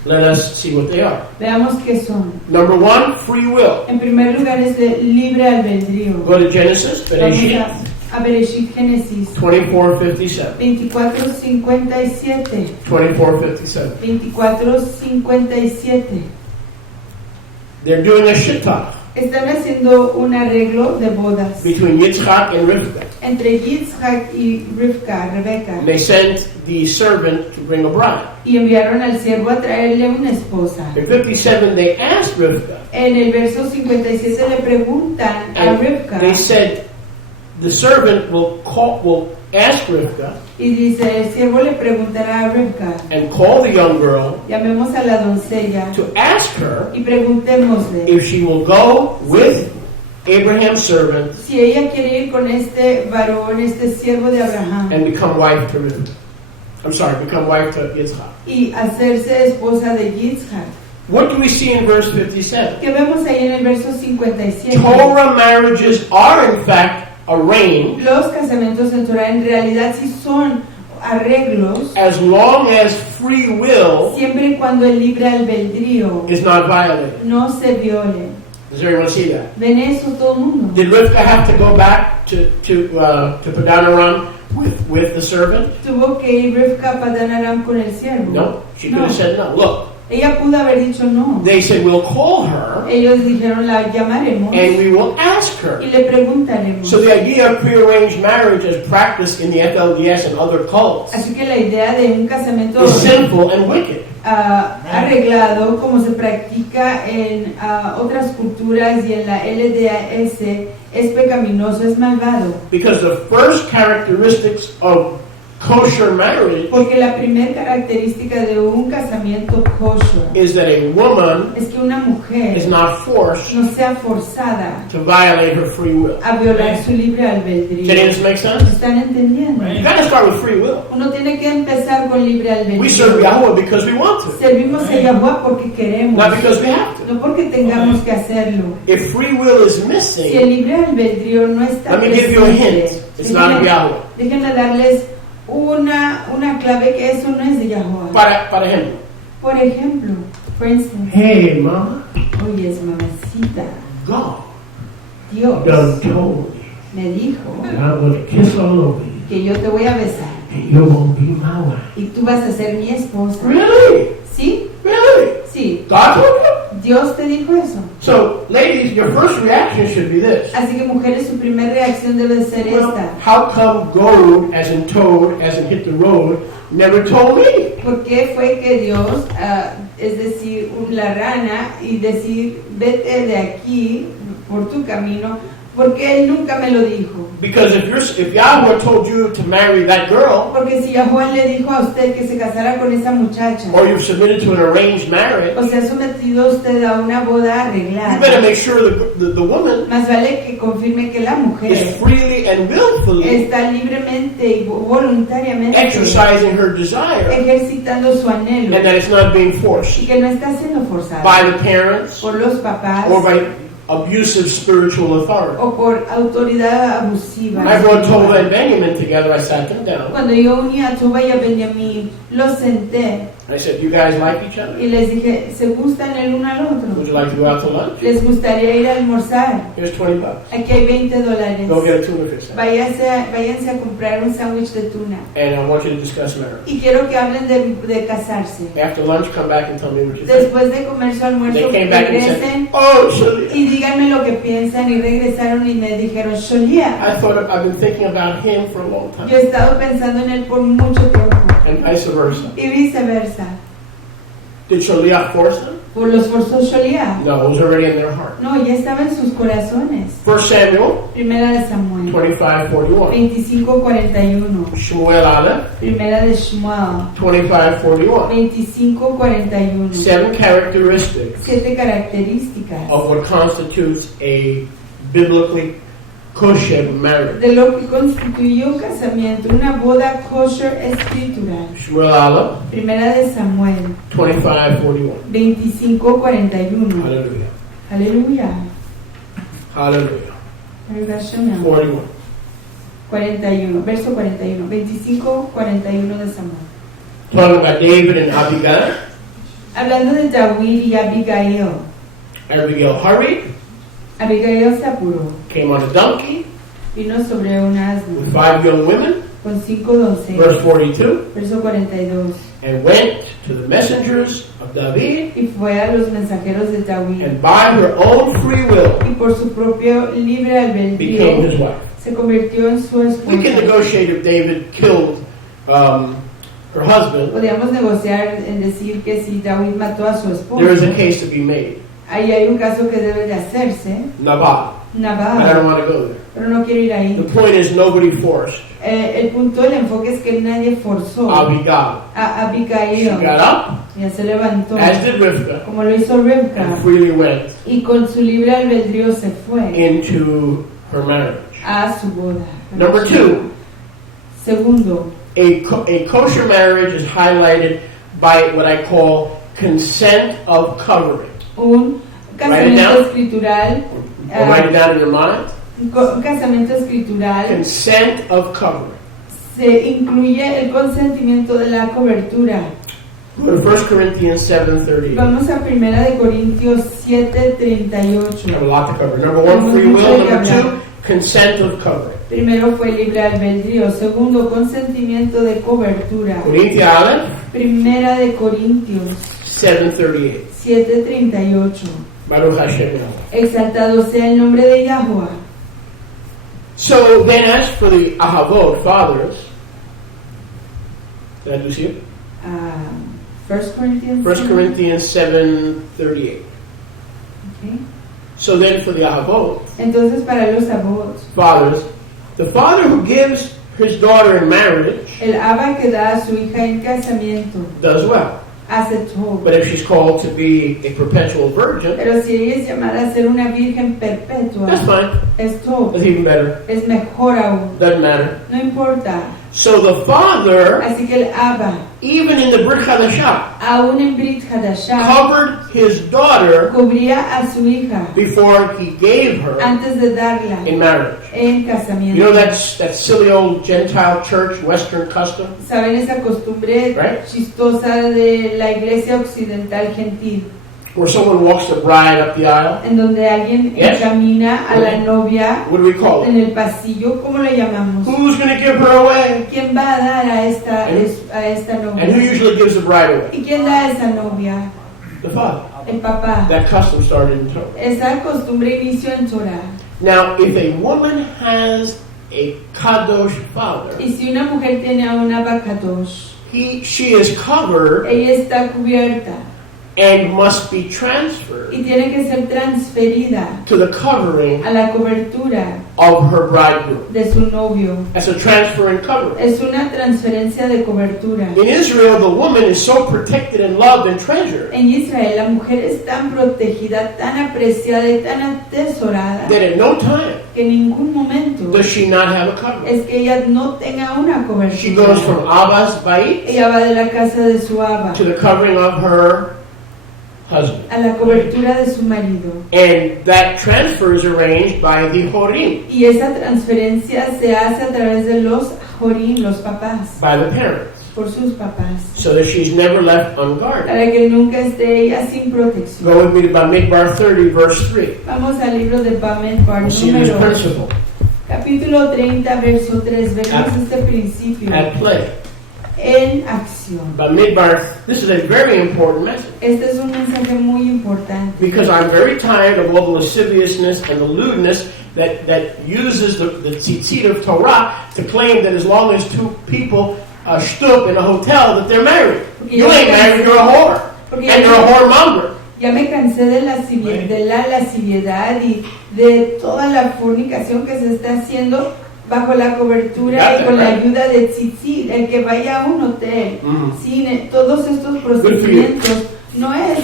Let us see what they are. Veamos qué son. Number one, free will. En primer lugar es de libre albedrío. Go to Genesis, Vamos Bereshit a Bereshit Génesis 24:57. 24:57. 24:57. 24:57. They're doing a shittah Están haciendo un arreglo de bodas between Yitzchak and Rivka. entre Yitzhak y Rebeca. And they sent the servant to bring a bride. Y enviaron al siervo a traerle una esposa. In 57, they asked Rivka. En el verso 57 le preguntan a And Rebeca they said, the servant will ask Rivka y dice, el siervo le preguntará a Rebeca, and call the young girl llamemos a la doncella to ask her y preguntémosle if she will go with Abraham's servant si ella quiere ir con este varón, este siervo de Abraham, and become wife to Rivka. Become wife to Yitzchak. y hacerse esposa de Yitzhak. What do we see in verse 57? ¿Qué vemos ahí en el verso 57? Torah marriages are in fact arranged Los casamientos en Torah en realidad sí son arreglos as long as free will siempre y cuando el libre albedrío is not violated. no se viole. Does everyone see that? ¿Ven eso todo el mundo? Did Rivka have to go back to Padan Aram with the servant? ¿Tuvo que ir Rivka a Padan Aram con el siervo? No. She could No. have said no. Look, Ella pudo haber dicho no. they said we'll call her Ellos dijeron la llamaremos and we will ask y her. le preguntaremos. So the idea of prearranged marriage as practiced in the FLDS and other cults Así que la idea de un casamiento is sinful and wicked. arreglado como se practica en otras culturas y en la LDS es pecaminoso, es malvado. Because the first characteristics of kosher marriage Porque la primera característica de un casamiento kosher is that a woman es que una mujer is not forced no sea forzada to violate her free will. a violar su libre albedrío. Can this make sense? ¿Están entendiendo? You got to start with free will. Uno tiene que empezar con libre We serve albedrío. Yahweh because we want to, Servimos a Yahweh porque queremos, not because we have to. no porque tengamos que hacerlo. If free will is Si el missing, libre albedrío no está let me give you a hint. presente, It's not of Yahweh. déjenme darles una clave que eso no es de Yahweh. Para ejemplo, Por ejemplo, for instance, hey mama, oyes mamacita, God Dios done told me me dijo that I'm going to kiss all over you que yo te voy a besar and you're going to be my wife. y tú vas a ser mi esposa. Really? ¿Sí? Really? Sí. God told you? Dios te dijo eso. So, ladies, your first reaction should be this. Así que mujeres, su primera reacción debe ser Well, esta. how come goad, as in toad, as in hit the road, never told me? ¿Por qué fue que Dios, es decir, la rana, y decir, vete de aquí por tu camino, porque Él nunca me lo dijo? Because if Yahweh told you to marry that girl, Porque si Yahweh le dijo a usted que se casara con esa muchacha, or you've submitted to an arranged marriage, o se ha sometido usted a una boda you better arreglada, make sure the woman más vale que confirme que la is mujer freely and willfully está libremente y voluntariamente exercising her desire, ejercitando su anhelo and that it's not being y forced que no está siendo forzada by the parents por los papás or by abusive spiritual authority. o por autoridad abusiva. I brought Tola and Benjamin together. I sat them down. Cuando yo uní a Toba y a Benjamín, los senté I said, "You guys like each other? y les dije, ¿se gustan el uno al Would otro? you like to go out to lunch? ¿Les gustaría ir a almorzar? Here's $20. Aquí hay $20. Go get a tuna fish sandwich. Váyanse a comprar un sándwich de tuna. And I want you to discuss marriage. Y quiero que hablen de casarse. After lunch, come back and tell me what you think." Después de comer su almuerzo, They came back and said, regresen "Oh, Shalia, y díganme lo que piensan. Y regresaron y me dijeron, Sholia, I've been thinking about him for a long yo time." he estado pensando en él por mucho tiempo. And vice versa. Y viceversa. Did Shaliach force them? ¿Por los forzó Sholia? No, it was already in their heart. No, ya estaba en sus corazones. 1 Samuel Primera de Samuel 25:41. 25:41. Shmuel Aleph Primera de Shmuel 25:41. 25:41. 7 characteristics 7 características of what constitutes a biblically kosher marriage. de lo que constituye un casamiento, una boda kosher escritural. Shmuel Aleph Primera de Samuel 25:41. 25:41. Hallelujah. Aleluya. Hallelujah. Relacionado. 41. 41, verso 41, 25:41 de Samuel. Talking about David and Abigail. Hablando de David y Abigail. Abigail hurried, Abigail se apuró. came on a donkey Vino sobre un asno with 5 young women, con 5 doncellas. verse 42, Verso 42. and went to the messengers of David, Y fue a los mensajeros de David. and by her own free will Y por su propio libre became albedrío his wife. se convirtió en su We can esposa. negotiate if David killed her husband. Podríamos negociar en decir que si David mató a su There is a esposa, case to be made. ahí hay un caso que debe de hacerse. Nabal. I don't Nabal, want to go there. pero no quiero ir The ahí. point is nobody forced El punto, el enfoque es que nadie forzó Abigail. a She Abigail. got up, Ya se levantó, as did Rivka, como lo hizo Rebecca, and freely went y con su libre albedrío se fue into her marriage. a su boda. Number 2, Segundo, a kosher marriage is highlighted by what I call consent of covering. un Write it casamiento down. escritural. Or write it down in your mind. Un casamiento escritural Consent of covering. se incluye el consentimiento de la cobertura. Go to 1 Corinthians 7:30. Vamos a 1 de Corintios We have 7:38. a lot to cover. Number 1, free will. Number 2, consent of covering. Primero fue libre albedrío, segundo consentimiento de cobertura. Corinthians Aleph 1 de Corintios 7:38. 7:38. Baruch Hashem. Exaltado sea el nombre de Yahuwah. So then, as for the Ahavot, fathers, did I lose you? 1 Corinthians 1 Corinthians 7:38. Okay. So then, for the Ahavot, Entonces para los abots, fathers, the father who gives his daughter in marriage el Abba que da a su hija en casamiento does well. hace todo. But if she's called to be a perpetual virgin, Pero si ella es llamada a ser una virgen perpetua, that's fine. es todo. That's even better. Es mejor aún. Doesn't matter. No importa. So the father, Así que el Abba, even in the Brit Hadashah, aún en Brit Hadashah, covered his daughter cubría a su hija before he gave her antes de darla in marriage. en You casamiento. know that silly old Gentile church Western custom? ¿Saben esa costumbre Right. chistosa de la iglesia occidental gentil? Where someone walks the bride up the aisle. En donde alguien Yes. camina a la novia What do we call en it? el pasillo, ¿cómo le llamamos? Who's going to give her away? ¿Quién va a dar a esta And who novia? usually gives the bride away? ¿Y quién da a esa novia? The father. El papá. That custom started in Torah. Esa costumbre inició en Torah. Now, if a woman has a kadosh father, Y si una mujer tiene a un abacadosh, she is covered ella está cubierta and must be transferred y tiene que ser transferida to the covering a la cobertura of her bridegroom. de su novio. That's a transfer and covering. Es una transferencia de cobertura. In Israel, the woman is so protected and loved and treasured En Israel la mujer es tan protegida, tan apreciada y tan atesorada that at no time que en ningún momento does she not have a covering. es que ella no tenga una She goes cobertura. from Abba's bait Ella va de la casa de su aba to the covering of her husband. a la cobertura de su marido. And that transfer is arranged by the Horim, Y esa transferencia se hace a través de los jorim, los papás, by the parents, por sus papás, so that she's never left unguarded. para que nunca esté ella sin protección. Go with me to Bamidbar 30, verse 3. Vamos al libro de Bamidbar, We'll see this número principle capítulo 30, verso 3. Vemos este principio at play. en acción. Bamidbar, this is a very important message, Este es un mensaje muy importante, because I'm very tired of all the lasciviousness and the lewdness that uses the tzitzit of Torah to claim that as long as two people shtup in a hotel that they're married. You ain't married, you're a whore. And you're a whoremonger. ya me cansé de la lasciviedad y de toda la fornicación que se está haciendo bajo la cobertura y con la ayuda de tzitzit. El que vaya a un hotel sin todos estos procedimientos no es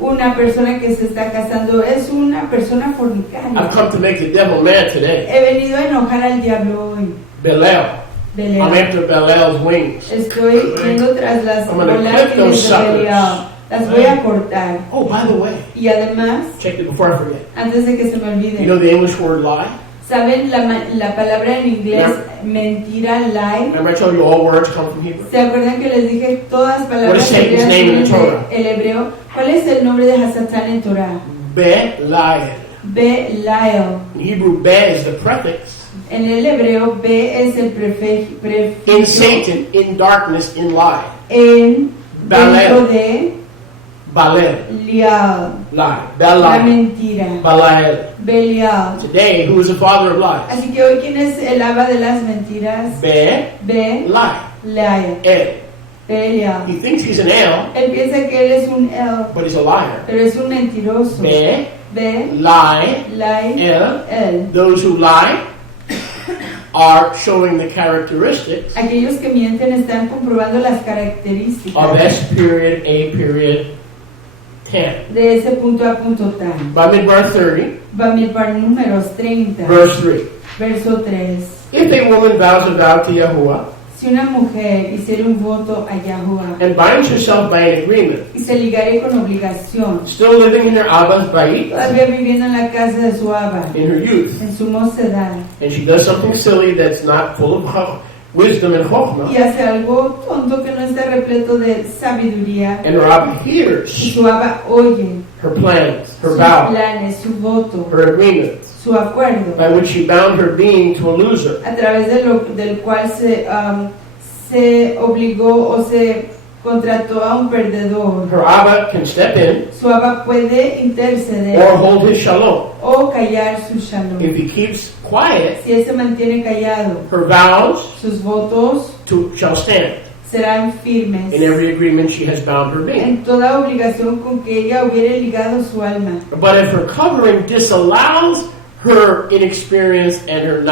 una persona que se está casando, es una persona I've fornicaria. come to make the devil mad today. He venido a enojar al diablo hoy. Belial. I'm Belial. after Belial's wings. Estoy yendo tras las I'm gonna bolas clip those de Belial. suckers. Las voy a cortar. Oh, by the way, Y además, check it before I forget. antes de que se me You know olvide, the English word lie? ¿Saben la palabra en inglés mentira, lie? Remember I told you all words come from Hebrew? ¿Se acuerdan que les dije todas What palabras is Satan's hebreas name in vienen the Torah? del hebreo? ¿Cuál es el nombre de Hasatán en Torah? Belial. Belial. In Hebrew, be is the prefix. En el hebreo, B es el In prefijo Satan, in darkness, in lie. en dentro Belial. de Balel. lial, Lie. la Belial. mentira, Belial. Belial. Today, who is the father of lies? Así que hoy, ¿quién es el aba de las mentiras? Belial. Belial. El. Belial. He thinks he's an El, Él piensa que él es un el, but he's a liar. pero es un mentiroso. Be, Lie, lie, el. el. Those who lie are showing the characteristics Aquellos que mienten están comprobando las características of S period, A period, 10. de ese punto a punto tan. Bamidbar 30, Bamidbar números 30, verse 3. verso 3. If a woman vows a vow to Yahuwah Si una mujer hiciera un voto a Yahuwah and binds herself by an agreement, y se ligare con obligación, still living in her Abba's bayit, todavía viviendo en la casa de su aba, in her youth, en su mocedad, and she does something silly that's not full of wisdom and y chokhmah, hace algo tonto que no está repleto de sabiduría, and her Abba y hears su aba oye her plans, her sus vow, planes, su voto, her agreement, su acuerdo, by which she bound her being to a loser, a través del cual se obligó o se contrató a un perdedor. her Abba can step in Su aba puede interceder or hold his shalom. o callar su shalom. If he keeps quiet, Si él se mantiene callado, her vows sus votos shall stand serán firmes in every agreement she has bound her being. en toda obligación con que ella hubiere ligado su alma. But if her covering disallows her inexperience and her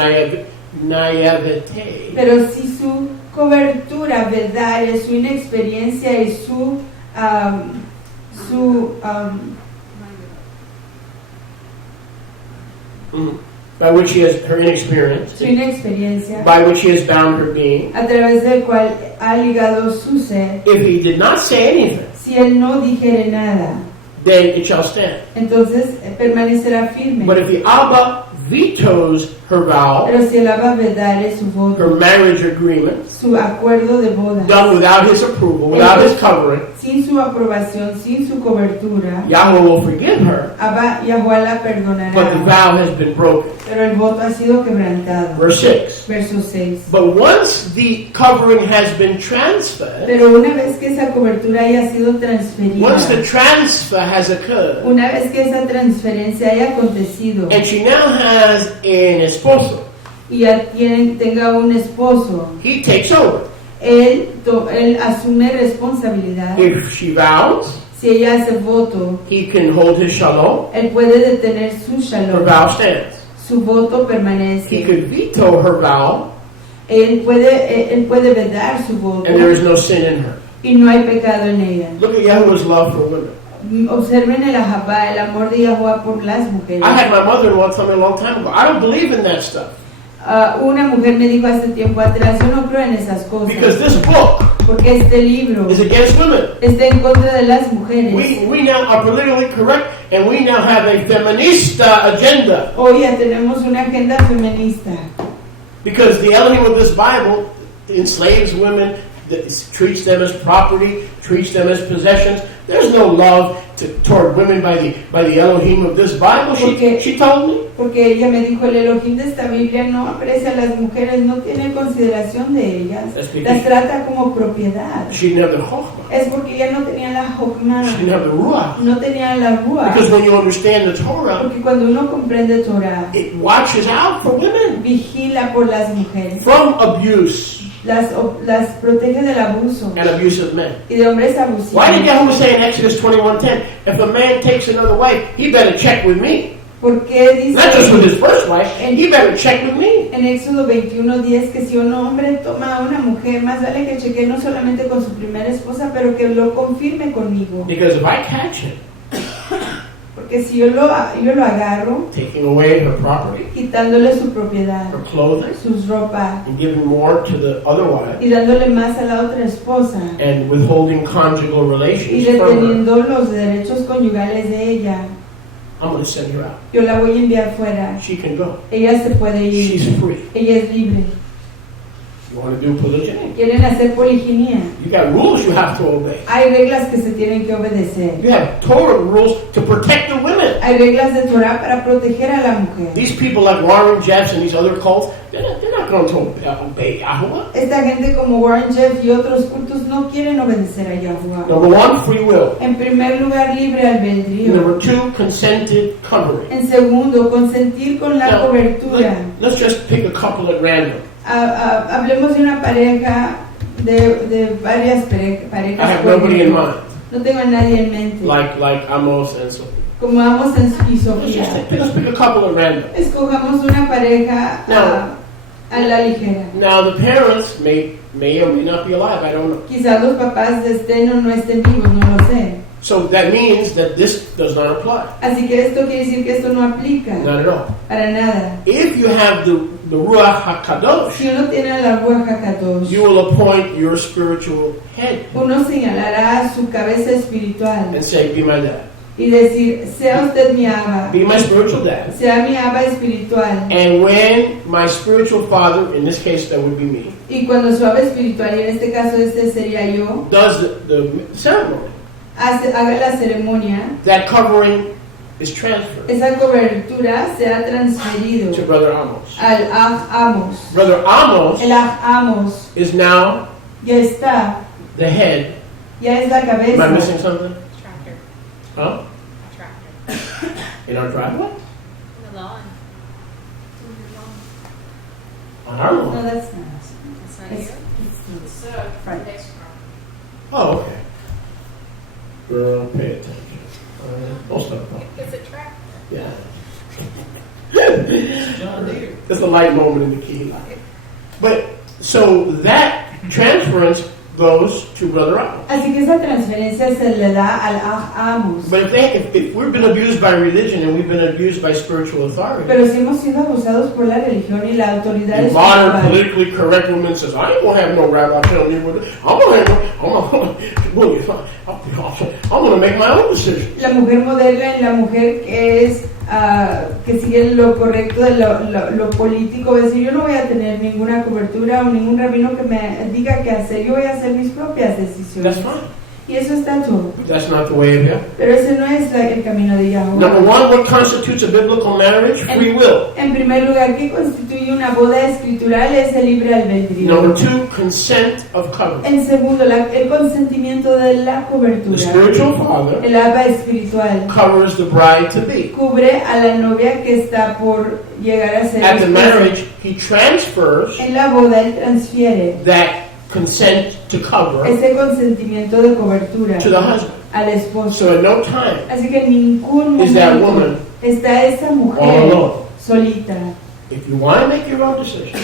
naivete, Pero si su cobertura, verdad, es su inexperiencia y by which she has her inexperience, su inexperiencia, by which she has bound her being, a través del cual ha ligado su ser, if he did not say anything, si él no dijere nada, then it shall stand. entonces permanecerá firme. But if the Abba vetoes her vow, Pero si el Abba vedare su her voto, marriage agreement, su acuerdo de boda, done without his approval, without his covering, sin su aprobación, sin su cobertura, Yahweh will forgive her, Abba Yahuwah la but the perdonará, vow has been broken. pero el voto ha sido quebrantado. Verse 6. Verso 6. But once the covering has been transferred, Pero una vez que esa cobertura haya sido transferida, once the transfer has occurred, una vez que esa transferencia haya acontecido and she now has an esposo, y ya tenga un esposo, he takes over. él asume responsabilidad. If she vows, Si ella hace voto, he can hold his shalom, él puede detener su her shalom, vow stands. su voto He permanece. could veto her vow, Él puede vedar su voto and there is no sin in her. y no hay pecado en ella. Look at Yahuwah's love for women. Observen el ahabá, el amor de Yahuwah por las mujeres. I had my mother-in-law tell me a long time ago, I don't believe in that stuff. Una mujer me dijo hace tiempo atrás, yo no creo en esas Because cosas, this book porque este libro is against women. está en contra de las mujeres. We now are politically correct, and we now have a feminista agenda. Hoy ya tenemos una agenda feminista, Because the Elohim of this Bible enslaves women, treats them as property, treats them as possessions. There's no love toward women by the Elohim of this Bible. She told me. porque ella me dijo, el Elohim de esta Biblia no aprecia a las mujeres, no tiene consideración de ellas, las trata como propiedad. She didn't have the chokhmah. Es porque ella no tenía la Jokmah, She didn't have the ruach. no tenía la Ruach. Because when you understand the Torah, Porque cuando uno comprende Torah, it watches out for women vigila por las mujeres, from abuse las protege del abuso and abusive men. y de hombres abusivos. Why did Yahuwah say in Exodus 21:10, if a man takes another wife, he better check with me? ¿Por qué Not just with dice his first wife, he better check with me. en Éxodo 21:10 que si un hombre toma a una mujer, más vale que chequee no solamente con su primera esposa, pero que lo confirme conmigo? Because if I catch him Porque si yo lo agarro, taking away her property, quitándole su propiedad, her clothing, sus ropas, and giving more to the other wife, y dándole más a la otra esposa, and withholding conjugal y relations from her, deteniendo los derechos conyugales de ella, I'm going to send her out. Yo la voy a enviar fuera. She can go. Ella se puede ir. She's free. Ella es libre. You want to do polygyny? Quieren hacer poliginia. You got rules you have to obey. Hay reglas que se tienen que obedecer. You have Torah rules to protect the women. Hay reglas de Torah para proteger a la mujer. These people like Warren Jeffs and these other cults, they're not going to obey Yahweh. Esta gente como Warren Jeff y otros cultos no quieren obedecer a Yahuwah. Number one, free will. En primer lugar, libre albedrío. Number two, consented covering. En segundo, consentir con la Now, cobertura. let's just pick a couple at random. Hablemos de una pareja, de varias parejas. I have nobody in mind. No tengo a nadie en mente. Like Amos and Sophie. Como Amos y Let's Sofía. pick a couple at random. Escojamos una pareja a la ligera. Now the parents may or may not be alive. I don't know. Quizás los papás estén o no estén vivos, no lo sé. So that means that this does not apply. Así que esto quiere decir que esto no aplica Not at all. para nada. If you have the Ruach HaKadosh, Si uno tiene la Ruach HaKadosh, you will appoint your spiritual head uno señalará su cabeza espiritual and say, be my dad. y decir, sea usted mi Abba, Be my spiritual dad. sea mi Abba espiritual. And when my spiritual father, in this case that would be me, Y cuando su Abba espiritual, y en este caso este sería yo, does the ceremony, haga la ceremonia, that covering is transferred esa cobertura se ha transferido to Brother Amos. al Aj Amos. Brother Amos El Aj Amos is now ya está, the head. ya es la Am I cabeza. missing something? Tractor. Huh? A tractor. In our driveway? The lawn. On our No, lawn? that's not. That's not It's, you. it's Right. Oh, okay. Girl, pay attention. Most of them. It's a tractor. Yeah. There's a light moment in the key. But so that transference goes to Brother Amos. Así que esa transferencia se le da al Aj Amos. But if we've been abused by religion and we've been abused by spiritual authority, Pero si hemos sido abusados por la religión y la autoridad the modern espiritual, politically correct woman says, I ain't gonna have no rabbi tell me what I'm gonna make my own decisions. la mujer moderna y la mujer que es que sigue lo correcto de lo político, es decir, yo no voy a tener ninguna cobertura o ningún rabino que me diga qué hacer, yo voy a hacer mis propias decisiones. That's fine. Y eso está todo. But that's not the way of Yahweh. Pero ese no es el camino de Yahweh. Number one, what constitutes a biblical marriage? Free will. En primer lugar, ¿qué constituye una boda escritural? Es el libre albedrío. Number two, consent of covenant. En segundo, el consentimiento de la The cobertura. spiritual father El Abba espiritual covers the bride to be. cubre a la novia que está por llegar a ser At the esposa. marriage, he transfers En la boda él transfiere that consent to cover ese consentimiento de cobertura to the husband. al esposo. So at no time Así que en ningún is that momento woman está esa all mujer alone. solita. If you want to make your own decision,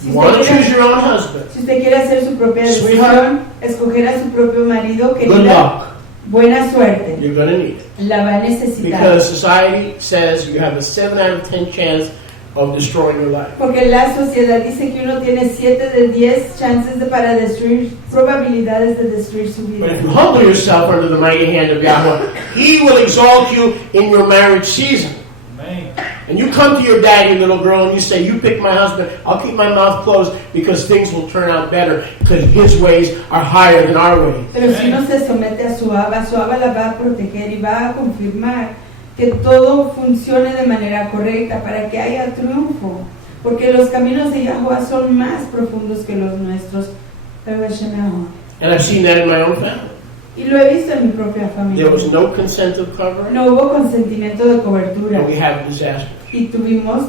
Si you want to usted choose quiere- your own husband, Si usted quiere hacer su propia decisión, Sweetheart, escoger a su propio marido, good querida, luck. buena suerte. You're going to need it. La va a necesitar. Because society says you have a 7 out of 10 chance of destroying your life. Porque la sociedad dice que uno tiene 7 de 10 chances para destruir, probabilidades de destruir su vida. But if you humble yourself under the mighty hand of Yahweh, He will exalt you in your marriage season. And you come to your daddy, little girl, and you say, you pick my husband, I'll keep my mouth closed because things will turn out better because his ways are higher than our ways. Pero si uno se somete a su Abba la va a proteger y va a confirmar que todo funcione de manera correcta para que haya triunfo. Porque los caminos de Yahweh son más profundos que los nuestros. Pero es Shemah. And I've seen that in my own family. Y lo he visto en mi propia familia. There was no consent of covering, No hubo consentimiento de cobertura and we have disaster. y tuvimos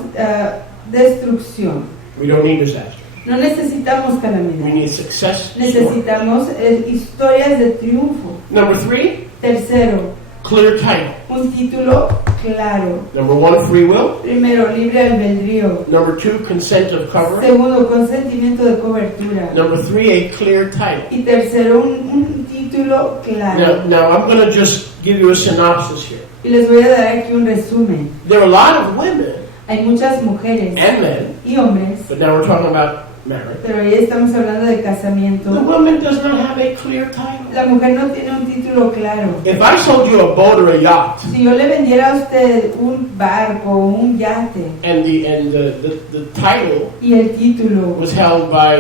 destrucción. We don't need disaster. No necesitamos We calamidad. need success. Necesitamos historias de triunfo. Number 3, Tercero, clear title. un título claro. Number 1, free will. Primero, libre albedrío. Number 2, consent of covering. Segundo, consentimiento de cobertura. Number 3, a clear title. Y tercero, un título claro. Now I'm going to just give you a synopsis here. Y les voy a dar aquí un resumen. There are a lot of women Hay muchas mujeres and men, y hombres, but now we're talking about marriage. Pero ahí estamos hablando de The casamiento. woman does not have a clear title. La mujer no tiene un título claro. If I sold you a boat or a yacht, Si yo le vendiera a usted un barco o un yate and the title y el título was held by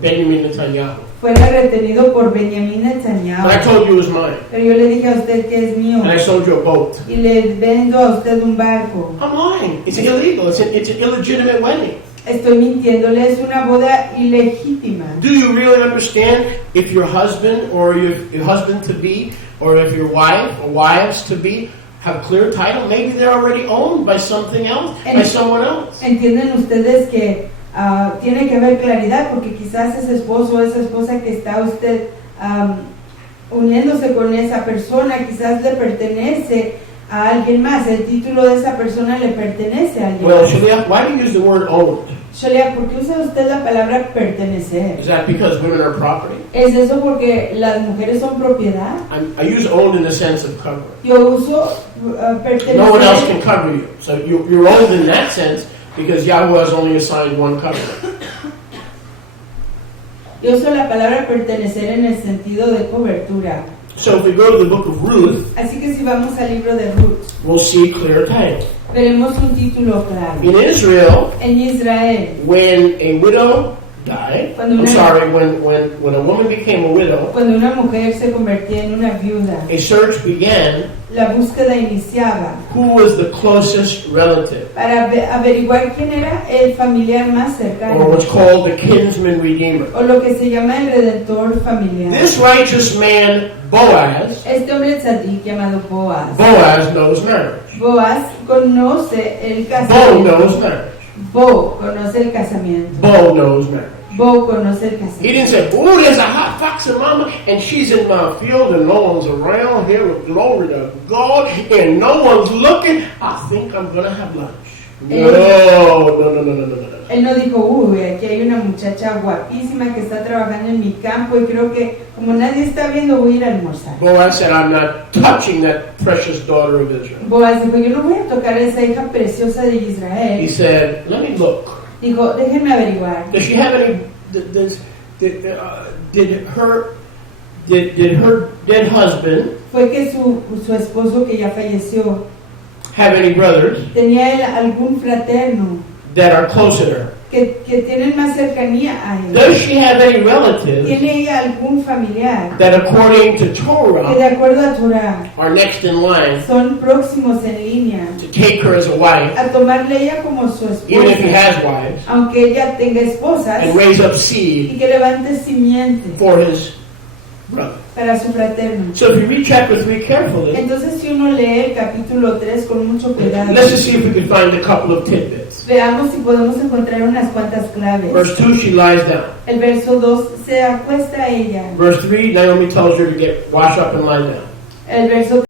Benjamin Netanyahu, fuera retenido por Benjamín and I Netanyahu, told you it was mine, pero yo le dije a usted que es mío and I sold you a boat, y le vendo a usted un barco, I'm lying. It's illegal. It's an illegitimate wedding. estoy mintiéndole, es una boda ilegítima. Do you really understand if your husband or your husband-to-be or if your wife or wives-to-be have clear title? Maybe they're already owned by something else, by someone else. ¿Entienden ustedes que tiene que haber claridad? Porque quizás ese esposo o esa esposa que está usted uniéndose con esa persona, quizás le pertenece a alguien más. El título de esa persona le pertenece a alguien Well, más. Shalia, why do you use the word owned? Sholia, ¿por qué usa usted la palabra pertenecer? Is that because women are property? ¿Es eso porque las mujeres son propiedad? I use owned in the sense of cover. Yo uso pertenecer. No one else can cover you. So you're owned in that sense because Yahweh has only assigned one covenant. Yo uso la palabra pertenecer en el sentido de cobertura. So if we go to the book of Ruth, Así que si vamos al libro de Ruth, we'll see clear title. veremos un título claro. In Israel, En Israel, when a widow died, Cuando I'm una- sorry, when a woman became a widow, cuando una mujer se convertía en una viuda, a search began la búsqueda iniciaba who was the closest relative, para averiguar quién era el familiar más or cercano, what's called the kinsman redeemer. o lo que se llama el redentor familiar. This righteous man, Boaz, Este hombre tzadik llamado Boaz. Boaz knows marriage. Boaz conoce el Bo casamiento. knows marriage. Bo conoce el casamiento. Bo knows marriage. Bo conoce el He casamiento. didn't say, "Oh, there's a hot foxy mama, and she's in my field, and no one's around here. Glory to God, and no one's looking. I think I'm gonna have lunch." No. Él no dijo, uy, aquí hay una muchacha guapísima que está trabajando en mi campo y creo que como nadie está viendo voy a ir a almorzar. Boaz said, "I'm not touching that precious daughter of Israel." Boaz dijo, yo no voy a tocar a esa hija preciosa de He Israel. said, "Let me look. Dijo, déjenme averiguar. Does she have any? Did her dead husband Fue que su esposo que ya falleció, have any brothers tenía él algún fraterno that are close to her? que tienen más cercanía a él. Does she have any relatives ¿Tiene ella algún familiar that, according to que Torah, de acuerdo a Torah are next in line son próximos en línea to take her as a wife, a tomarle ella como su even if he esposa, has wives, aunque ella tenga esposas, and raise up y seed que levante simiente for his brother? para su fraterno? So if you read chapter 3 carefully, Entonces, si uno lee el capítulo 3 con mucho cuidado, let's just see if we can find a couple of tidbits. veamos si podemos encontrar unas cuantas claves. Verse 2, she lies down. El verso 2, se acuesta ella. Verse 3, Naomi tells her to get wash up and lie down. El verso